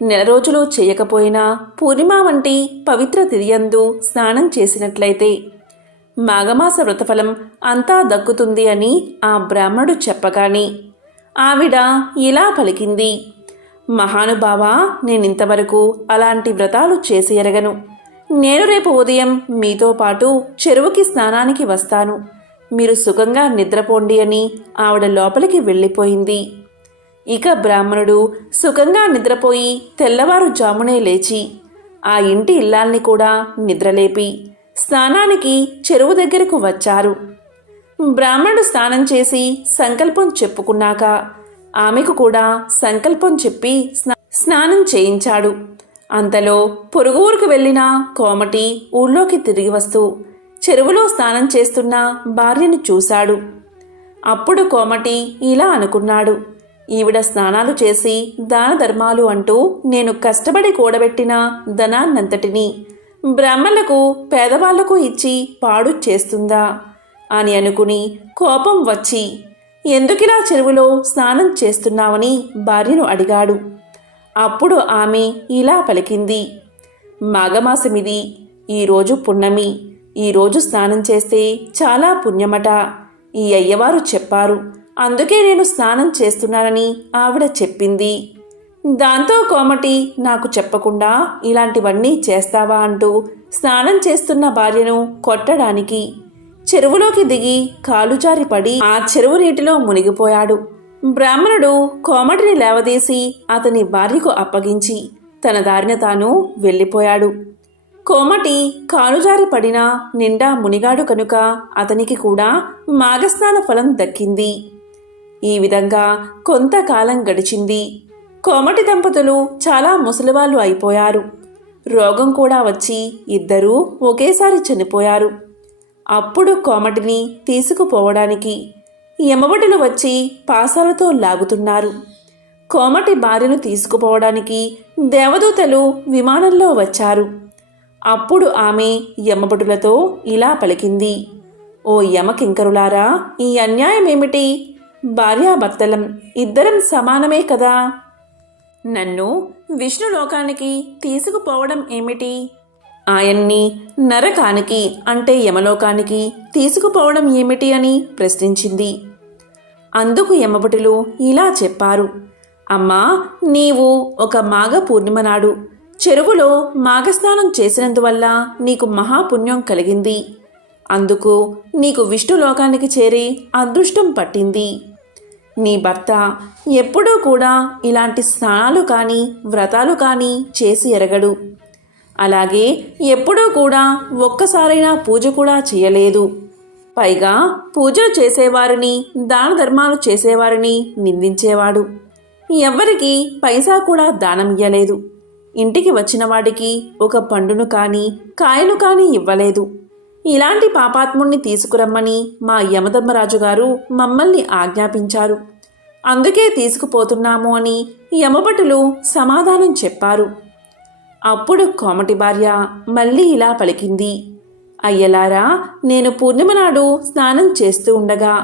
నెల రోజులు చేయకపోయినా పూర్ణిమ వంటి పవిత్ర తిథియందు స్నానం చేసినట్లయితే మాఘమాస వ్రతఫలం అంతా దక్కుతుంది అని ఆ బ్రాహ్మణుడు చెప్పగానే ఆవిడ ఇలా పలికింది, మహానుభావా, నేనింతవరకు అలాంటి వ్రతాలు చేసి ఎరగను. నేను రేపు ఉదయం మీతో పాటు చెరువుకి స్నానానికి వస్తాను. మీరు సుఖంగా నిద్రపోండి అని ఆవిడ లోపలికి వెళ్ళిపోయింది. ఇక బ్రాహ్మణుడు సుఖంగా నిద్రపోయి తెల్లవారుజామునే లేచి ఆ ఇంటి ఇల్లాల్ని కూడా నిద్రలేపి స్నానానికి చెరువు దగ్గరకు వచ్చారు. బ్రాహ్మణుడు స్నానం చేసి సంకల్పం చెప్పుకున్నాక ఆమెకు కూడా సంకల్పం చెప్పి స్నానం చేయించాడు. అంతలో పొరుగు ఊరికి వెళ్ళిన కోమటి ఊళ్ళోకి తిరిగి వస్తూ చెరువులో స్నానం చేస్తున్న భార్యను చూశాడు. అప్పుడు కోమటి ఇలా అనుకున్నాడు, ఈవిడ స్నానాలు చేసి దాన ధర్మాలు అంటూ నేను కష్టపడి కూడబెట్టిన ధనాన్నంతటినీ బ్రాహ్మణులకు పేదవాళ్లకు ఇచ్చి పాడు చేస్తుందా అని అనుకుని కోపం వచ్చి ఎందుకిలా చెరువులో స్నానం చేస్తున్నావని భార్యను అడిగాడు. అప్పుడు ఆమె ఇలా పలికింది, మాఘమాసమిది, ఈరోజు పున్నమి, ఈరోజు స్నానం చేస్తే చాలా పుణ్యమట. ఈ అయ్యవారు చెప్పారు, అందుకే నేను స్నానం చేస్తున్నానని ఆవిడ చెప్పింది. దాంతో కోమటి నాకు చెప్పకుండా ఇలాంటివన్నీ చేస్తావా అంటూ స్నానం చేస్తున్న భార్యను కొట్టడానికి చెరువులోకి దిగి కాలుజారి పడి ఆ చెరువు నీటిలో మునిగిపోయాడు. బ్రాహ్మణుడు కోమటిని లేవదీసి అతని భార్యకు అప్పగించి తన దారిన తాను వెళ్ళిపోయాడు. కోమటి కాలుజారి పడినా నిండా మునిగాడు కనుక అతనికి కూడా మాఘస్నాన ఫలం దక్కింది. ఈ విధంగా కొంతకాలం గడిచింది. కోమటి దంపతులు చాలా ముసలివాళ్ళు అయిపోయారు. రోగం కూడా వచ్చి ఇద్దరూ ఒకేసారి చనిపోయారు. అప్పుడు కోమటిని తీసుకుపోవడానికి యమభటులు వచ్చి పాసాలతో లాగుతున్నారు. కోమటి భార్యను తీసుకుపోవడానికి దేవదూతలు విమానంలో వచ్చారు. అప్పుడు ఆమె యమభటులతో ఇలా పలికింది, ఓ యమకింకరులారా, ఈ అన్యాయమేమిటి? భార్యాభర్తలం ఇద్దరం సమానమే కదా. నన్ను విష్ణులోకానికి తీసుకుపోవడం ఏమిటి? ఆయన్ని నరకానికి అంటే యమలోకానికి తీసుకుపోవడం ఏమిటి అని ప్రశ్నించింది. అందుకు యమభటులు ఇలా చెప్పారు, అమ్మా, నీవు ఒక మాఘ పూర్ణిమ నాడు చెరువులో మాఘస్నానం చేసినందువల్ల నీకు మహాపుణ్యం కలిగింది. అందుకు నీకు విష్ణులోకానికి చేరే అదృష్టం పట్టింది. నీ భర్త ఎప్పుడూ కూడా ఇలాంటి స్నానాలు కానీ వ్రతాలు కానీ చేసి ఎరగడు. అలాగే ఎప్పుడూ కూడా ఒక్కసారైనా పూజ కూడా చేయలేదు. పైగా పూజలు చేసేవారిని దాన ధర్మాలు చేసేవారిని నిందించేవాడు. ఎవ్వరికి పైసా కూడా దానం ఇయ్యలేదు. ఇంటికి వచ్చిన వాడికి ఒక పండును కానీ కాయను కానీ ఇవ్వలేదు. ఇలాంటి పాపాత్ముణ్ణి తీసుకురమ్మని మా యమధర్మరాజు గారు మమ్మల్ని ఆజ్ఞాపించారు. అందుకే తీసుకుపోతున్నాము అని యమభటులు సమాధానం చెప్పారు. అప్పుడు కోమటి భార్య మళ్ళీ ఇలా పలికింది, అయ్యలారా, నేను పూర్ణిమ నాడు స్నానం చేస్తూ ఉండగా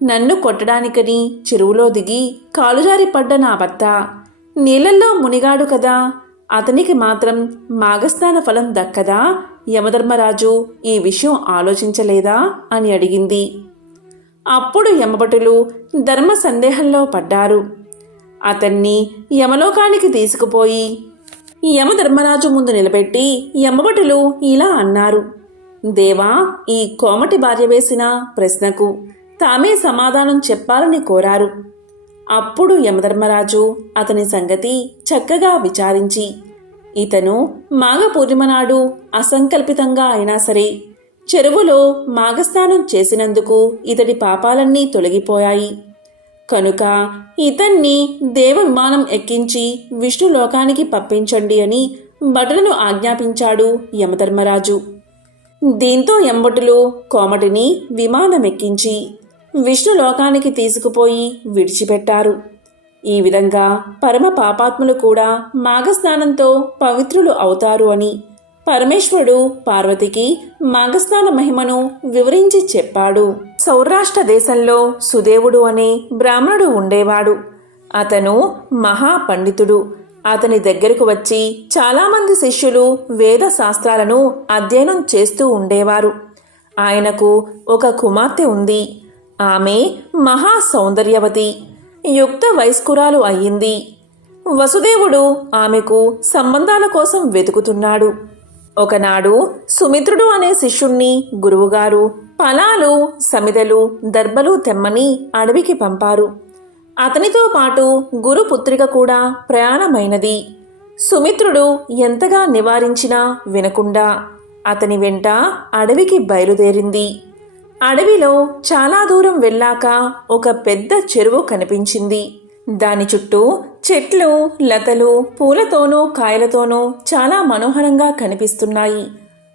నన్ను కొట్టడానికని చెరువులో దిగి కాలుజారి పడ్డ నా భర్త నీళ్ళల్లో మునిగాడు కదా, అతనికి మాత్రం మాఘస్నాన ఫలం దక్కదా? యమధర్మరాజు ఈ విషయం ఆలోచించలేదా అని అడిగింది. అప్పుడు యమభటులు ధర్మ సందేహంలో పడ్డారు. అతన్ని యమలోకానికి తీసుకుపోయి యమధర్మరాజు ముందు నిలబెట్టి యమభటులు ఇలా అన్నారు. దేవా, ఈ కోమటి భార్య వేసిన ప్రశ్నకు తామే సమాధానం చెప్పాలని కోరారు. అప్పుడు యమధర్మరాజు అతని సంగతి చక్కగా విచారించి, ఇతను మాఘ పూర్ణిమ నాడు అసంకల్పితంగా అయినా సరే చెరువులో మాఘస్నానం చేసినందుకు ఇతడి పాపాలన్నీ తొలగిపోయాయి. కనుక ఇతన్ని దేవ విమానం ఎక్కించి విష్ణులోకానికి పంపించండి అని భటులను ఆజ్ఞాపించాడు యమధర్మరాజు. దీంతో యమభటులు కోమటిని విమానమెక్కించి విష్ణులోకానికి తీసుకుపోయి విడిచిపెట్టారు. ఈ విధంగా పరమ పాపాత్ములు కూడా మాఘస్నానంతో పవిత్రులు అవుతారు అని పరమేశ్వరుడు పార్వతికి మాఘస్నాన మహిమను వివరించి చెప్పాడు. సౌరాష్ట్ర దేశంలో సుదేవుడు అనే బ్రాహ్మణుడు ఉండేవాడు. అతను మహాపండితుడు. అతని దగ్గరకు వచ్చి చాలామంది శిష్యులు వేద శాస్త్రాలను అధ్యయనం చేస్తూ ఉండేవారు. ఆయనకు ఒక కుమార్తె ఉంది. ఆమె మహా సౌందర్యవతి, యుక్త వయస్కురాలు అయ్యింది. వసుదేవుడు ఆమెకు సంబంధాల కోసం వెతుకుతున్నాడు. ఒకనాడు సుమిత్రుడు అనే శిష్యుణ్ణి గురువుగారు ఫలాలు, సమిదలు, దర్భలు తెమ్మని అడవికి పంపారు. అతనితో పాటు గురుపుత్రిక కూడా ప్రయాణమైనది. సుమిత్రుడు ఎంతగా నివారించినా వినకుండా అతని వెంట అడవికి బయలుదేరింది. అడవిలో చాలా దూరం వెళ్ళాక ఒక పెద్ద చెరువు కనిపించింది. దాని చుట్టూ చెట్లు, లతలు, పూలతోనూ కాయలతోనూ చాలా మనోహరంగా కనిపిస్తున్నాయి.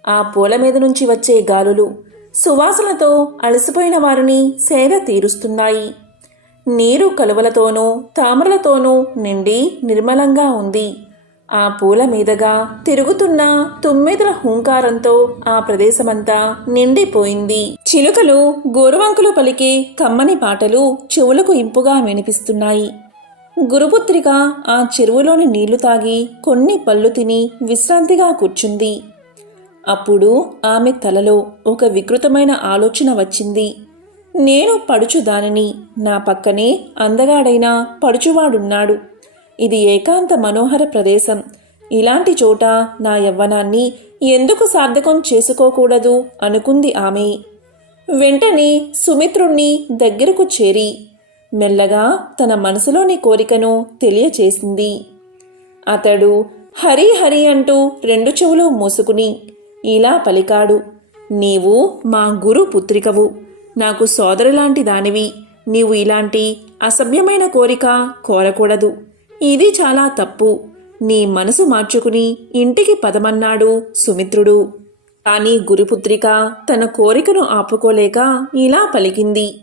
ఆ పూల మీద నుంచి వచ్చే గాలులు సువాసనతో అలసిపోయిన వారిని సేద తీరుస్తున్నాయి. నీరు కలువలతోనూ తామరలతోనూ నిండి నిర్మలంగా ఉంది. ఆ పూల మీదగా తిరుగుతున్న తుమ్మెదల హూంకారంతో ఆ ప్రదేశమంతా నిండిపోయింది. చిలుకలు గోరువంకులు పలికే కమ్మని పాటలు చెవులకు ఇంపుగా వినిపిస్తున్నాయి. గురుపుత్రిక ఆ చెరువులోని నీళ్లు తాగి కొన్ని పళ్ళు తిని విశ్రాంతిగా కూర్చుంది. అప్పుడు ఆమె తలలో ఒక వికృతమైన ఆలోచన వచ్చింది. నేను పడుచుదానిని, నా పక్కనే అందగాడైన పడుచువాడున్నాడు. ఇది ఏకాంత మనోహర ప్రదేశం. ఇలాంటి చోట నా యవ్వనాన్ని ఎందుకు సార్థకం చేసుకోకూడదు అనుకుంది ఆమె. వెంటనే సుమిత్రుణ్ణి దగ్గరకు చేరి మెల్లగా తన మనసులోని కోరికను తెలియచేసింది. అతడు హరి హరి అంటూ రెండు చెవులు మూసుకుని ఇలా పలికాడు. నీవు మా గురు పుత్రికవు, నాకు సోదరులాంటి దానివి. నీవు ఇలాంటి అసభ్యమైన కోరిక కోరకూడదు. ఇది చాలా తప్పు. నీ మనసు మార్చుకుని ఇంటికి పదమన్నాడు సుమిత్రుడు. కానీ గురుపుత్రిక తన కోరికను ఆపుకోలేక ఇలా పలికింది.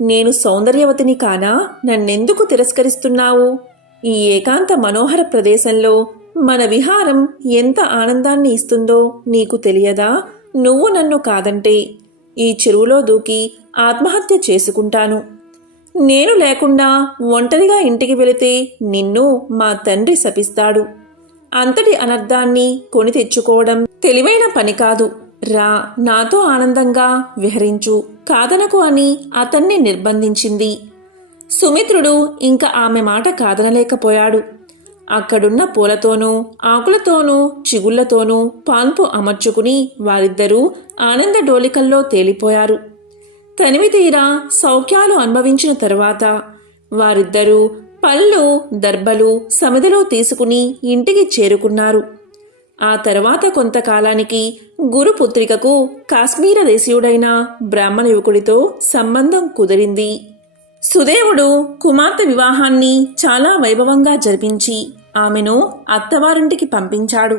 నేను సౌందర్యవతిని కానా? నన్నెందుకు తిరస్కరిస్తున్నావు? ఈ ఏకాంత మనోహర ప్రదేశంలో మన విహారం ఎంత ఆనందాన్ని ఇస్తుందో నీకు తెలియదా? నువ్వు నన్ను కాదంటే ఈ చెరువులో దూకి ఆత్మహత్య చేసుకుంటాను. నేను లేకుండా ఒంటరిగా ఇంటికి వెళితే నిన్ను మా తండ్రి శపిస్తాడు. అంతటి అనర్థాన్ని కొని తెచ్చుకోవడం తెలివైన పని కాదు. రా, నాతో ఆనందంగా విహరించు, కాదనకు అని అతన్ని నిర్బంధించింది. సుమిత్రుడు ఇంకా ఆమె మాట కాదనలేకపోయాడు. అక్కడున్న పూలతోనూ ఆకులతోనూ చిగుళ్లతోనూ పాన్పు అమర్చుకుని వారిద్దరూ ఆనంద డోలికల్లో తేలిపోయారు. తనివి తీరా సౌఖ్యాలు అనుభవించిన తరువాత వారిద్దరూ పళ్ళు, దర్భలు, సమిదలు తీసుకుని ఇంటికి చేరుకున్నారు. ఆ తర్వాత కొంతకాలానికి గురుపుత్రికకు కాశ్మీర దేశీయుడైన బ్రాహ్మణ యువకుడితో సంబంధం కుదిరింది. సుదేవుడు కుమార్తె వివాహాన్ని చాలా వైభవంగా జరిపించి ఆమెను అత్తవారింటికి పంపించాడు.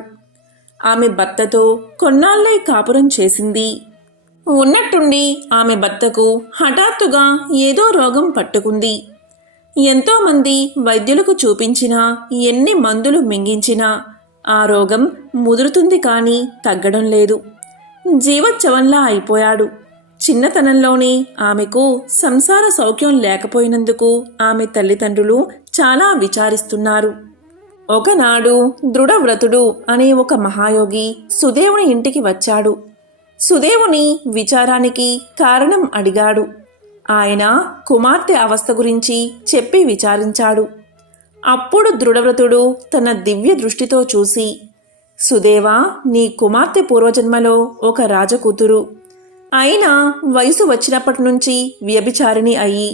ఆమె భర్తతో కొన్నాళ్ళై కాపురం చేసింది. ఉన్నట్టుండి ఆమె భర్తకు హఠాత్తుగా ఏదో రోగం పట్టుకుంది. ఎంతోమంది వైద్యులకు చూపించినా, ఎన్ని మందులు మింగించినా ఆ రోగం ముదురుతుంది కానీ తగ్గడం లేదు. జీవచ్చవంలా అయిపోయాడు. చిన్నతనంలోనే ఆమెకు సంసార సౌఖ్యం లేకపోయినందుకు ఆమె తల్లిదండ్రులు చాలా విచారిస్తున్నారు. ఒకనాడు దృఢవ్రతుడు అనే ఒక మహాయోగి సుదేవుని ఇంటికి వచ్చాడు. సుదేవుని విచారానికి కారణం అడిగాడు. ఆయన కుమార్తె అవస్థ గురించి చెప్పి విచారించాడు. అప్పుడు దృఢవ్రతుడు తన దివ్య దృష్టితో చూసి, సుదేవా, నీ కుమార్తె పూర్వజన్మలో ఒక రాజకూతురు. అయినా వయసు వచ్చినప్పటి నుంచి వ్యభిచారిణి అయి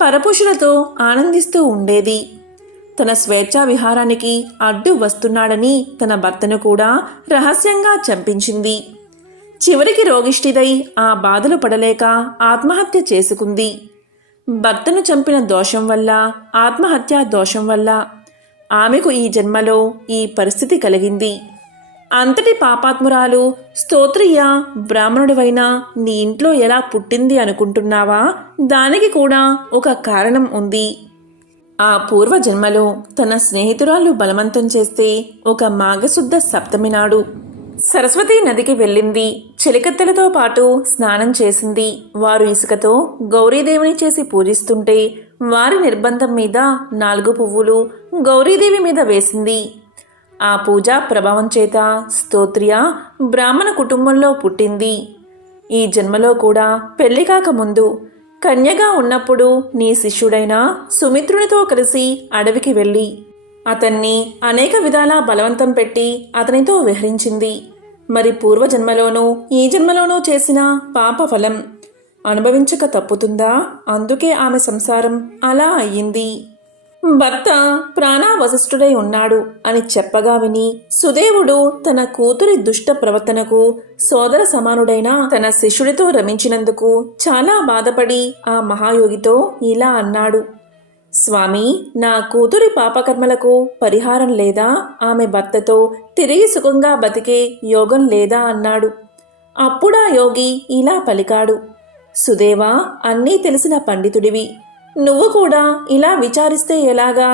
పరపురుషులతో ఆనందిస్తూ ఉండేది. తన స్వేచ్ఛా విహారానికి అడ్డు వస్తున్నాడని తన భర్తను కూడా రహస్యంగా చంపించింది. చివరికి రోగిష్టిదై ఆ బాధలు పడలేక ఆత్మహత్య చేసుకుంది. భర్తను చంపిన దోషం వల్ల, ఆత్మహత్యా దోషం వల్ల ఆమెకు ఈ జన్మలో ఈ పరిస్థితి కలిగింది. అంతటి పాపాత్మురాలు స్తోత్రియ బ్రాహ్మణుడివైనా నీ ఇంట్లో ఎలా పుట్టింది అనుకుంటున్నావా? దానికి కూడా ఒక కారణం ఉంది. ఆ పూర్వజన్మలో తన స్నేహితురాలు బలవంతం చేస్తే ఒక మాఘశుద్ధ సప్తమి నాడు సరస్వతీ నదికి వెళ్ళింది. చిలికత్తెలతో పాటు స్నానం చేసింది. వారు ఇసుకతో గౌరీదేవిని చేసి పూజిస్తుంటే వారి నిర్బంధం మీద 4 పువ్వులు గౌరీదేవి మీద వేసింది. ఆ పూజా ప్రభావం చేత స్తోత్రియ బ్రాహ్మణ కుటుంబంలో పుట్టింది. ఈ జన్మలో కూడా పెళ్లి కాకముందు కన్యగా ఉన్నప్పుడు నీ శిష్యుడైన సుమిత్రునితో కలిసి అడవికి వెళ్ళి అతన్ని అనేక విధాలా బలవంతం పెట్టి అతనితో విహరించింది. మరి పూర్వజన్మలోనూ ఈ జన్మలోనూ చేసిన పాప ఫలం అనుభవించక తప్పుతుందా? అందుకే ఆమె సంసారం అలా అయ్యింది. భర్త ప్రాణావశిష్ఠుడై ఉన్నాడు అని చెప్పగా విని సుదేవుడు తన కూతురి దుష్ట ప్రవర్తనకు సోదర సమానుడైన తన శిష్యుడితో రమించినందుకు చాలా బాధపడి ఆ మహాయోగితో ఇలా అన్నాడు, స్వామి, నా కూతురి పాపకర్మలకు పరిహారం లేదా? ఆమె భర్తతో తిరిగి సుఖంగా బతికే యోగం లేదా అన్నాడు. అప్పుడా యోగి ఇలా పలికాడు, సుదేవా, అన్నీ తెలిసిన పండితుడివి. నువ్వు కూడా ఇలా విచారిస్తే ఎలాగా?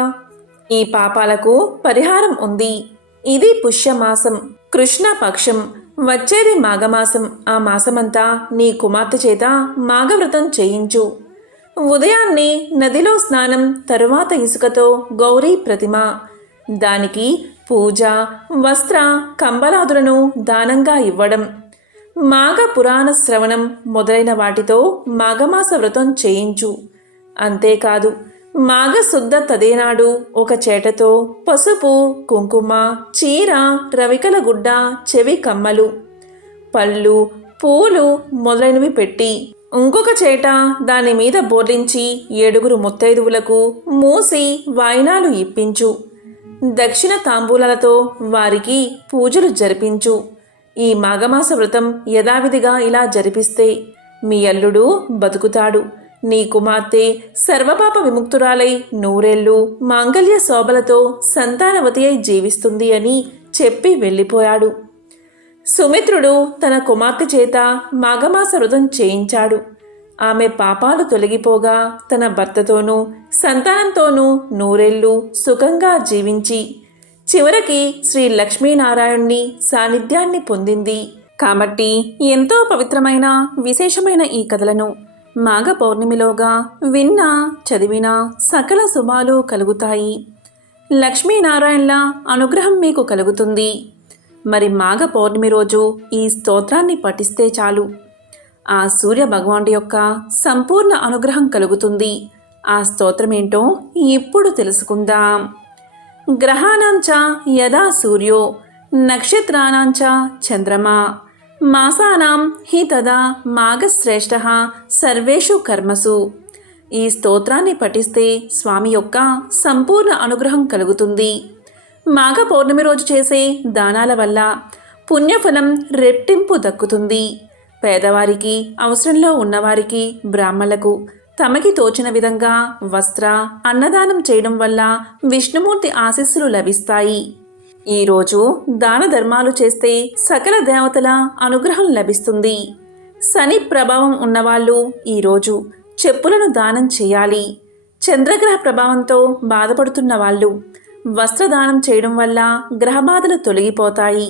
ఈ పాపాలకు పరిహారం ఉంది. ఇది పుష్యమాసం, కృష్ణపక్షం. వచ్చేది మాఘమాసం. ఆ మాసమంతా నీ కుమార్తె చేత మాఘవ్రతం చేయించు. ఉదయాన్నే నదిలో స్నానం, తరువాత ఇసుకతో గౌరీ ప్రతిమ, దానికి పూజ, వస్త్ర, కంబలాదులను దానంగా ఇవ్వడం, మాఘ పురాణ శ్రవణం మొదలైన వాటితో మాఘమాస వ్రతం చేయించు. అంతేకాదు, మాఘశుద్ధ తదేనాడు ఒక చేటతో పసుపు, కుంకుమ, చీర, రవికల గుడ్డ, చెవి కమ్మలు, పళ్ళు, పూలు మొదలైనవి పెట్టి ఇంకొక చేట దాని మీద బోర్లించి 7 ముత్తైదువులకు మూసి వాయినాలు ఇప్పించు. దక్షిణ తాంబూలాలతో వారికి పూజలు జరిపించు. ఈ మాఘమాస వ్రతం యథావిధిగా ఇలా జరిపిస్తే మీ అల్లుడు బతుకుతాడు. నీ కుమార్తె సర్వపాప విముక్తురాలై 100 ఏళ్ళు మాంగళ్య శోభలతో సంతానవతి అయి జీవిస్తుంది అని చెప్పి వెళ్ళిపోయాడు. సుమిత్రుడు తన కుమార్తె చేత మాఘమాస వ్రతం చేయించాడు. ఆమె పాపాలు తొలగిపోగా తన భర్తతోనూ సంతానంతోనూ 100 ఏళ్ళు సుఖంగా జీవించి చివరికి శ్రీ లక్ష్మీనారాయణుని సాన్నిధ్యాన్ని పొందింది. కాబట్టి ఎంతో పవిత్రమైన విశేషమైన ఈ కథలను మాఘ పౌర్ణమిలోగా విన్నా చదివినా సకల శుభాలు కలుగుతాయి. లక్ష్మీనారాయణల అనుగ్రహం మీకు కలుగుతుంది. మరి మాఘ పౌర్ణమి రోజు ఈ స్తోత్రాన్ని పఠిస్తే చాలు, ఆ సూర్య భగవానుడి యొక్క సంపూర్ణ అనుగ్రహం కలుగుతుంది. ఆ స్తోత్రమేంటో ఇప్పుడు తెలుసుకుందాం. గ్రహాణాంచ యదా సూర్యో నక్షత్రాణాంచ చంద్రమా మాసానాం హి తదా మాఘశ్రేష్ఠః సర్వేషు కర్మసు. ఈ స్తోత్రాన్ని పఠిస్తే స్వామి యొక్క సంపూర్ణ అనుగ్రహం కలుగుతుంది. మాఘ పౌర్ణమి రోజు చేసే దానాల వల్ల పుణ్యఫలం రెట్టింపు దక్కుతుంది. పేదవారికి, అవసరంలో ఉన్నవారికి, బ్రాహ్మణులకు తమకి తోచిన విధంగా వస్త్ర, అన్నదానం చేయడం వల్ల విష్ణుమూర్తి ఆశీస్సులు లభిస్తాయి. ఈరోజు దాన ధర్మాలు చేస్తే సకల దేవతల అనుగ్రహం లభిస్తుంది. శని ప్రభావం ఉన్నవాళ్ళు ఈరోజు చెప్పులను దానం చేయాలి. చంద్రగ్రహ ప్రభావంతో బాధపడుతున్న వాళ్ళు వస్త్రదానం చేయడం వల్ల గ్రహబాధలు తొలగిపోతాయి.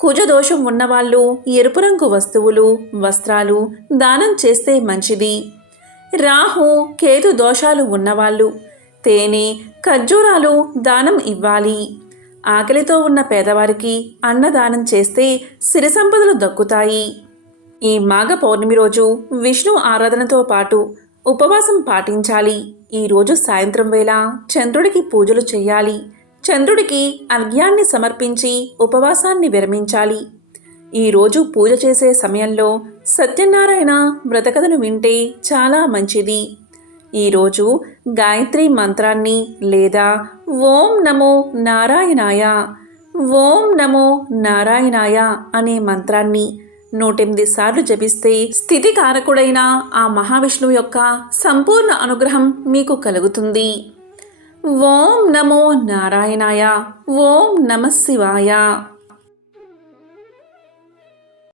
కుజదోషం ఉన్నవాళ్ళు ఎరుపు రంగు వస్తువులు, వస్త్రాలు దానం చేస్తే మంచిది. రాహు, కేతు దోషాలు ఉన్నవాళ్ళు తేనె, ఖర్జూరాలు దానం ఇవ్వాలి. ఆకలితో ఉన్న పేదవారికి అన్నదానం చేస్తే సిరి సంపదలు దక్కుతాయి. ఈ మాఘ పౌర్ణమి రోజు విష్ణు ఆరాధనతో పాటు ఉపవాసం పాటించాలి. ఈరోజు సాయంత్రం వేళ చంద్రుడికి పూజలు చేయాలి. చంద్రుడికి అర్ఘ్యాన్ని సమర్పించి ఉపవాసాన్ని విరమించాలి. ఈరోజు పూజ చేసే సమయంలో సత్యనారాయణ వ్రతకథను వింటే చాలా మంచిది. ఈరోజు గాయత్రి మంత్రాన్ని లేదా ఓం నమో నారాయణాయ, ఓం నమో నారాయణాయ అనే మంత్రాన్ని 108 సార్లు జపిస్తే స్థితికారకుడైన ఆ మహావిష్ణువు యొక్క సంపూర్ణ అనుగ్రహం మీకు కలుగుతుంది. ఓం నమో నారాయణాయ, ఓం నమః శివాయ.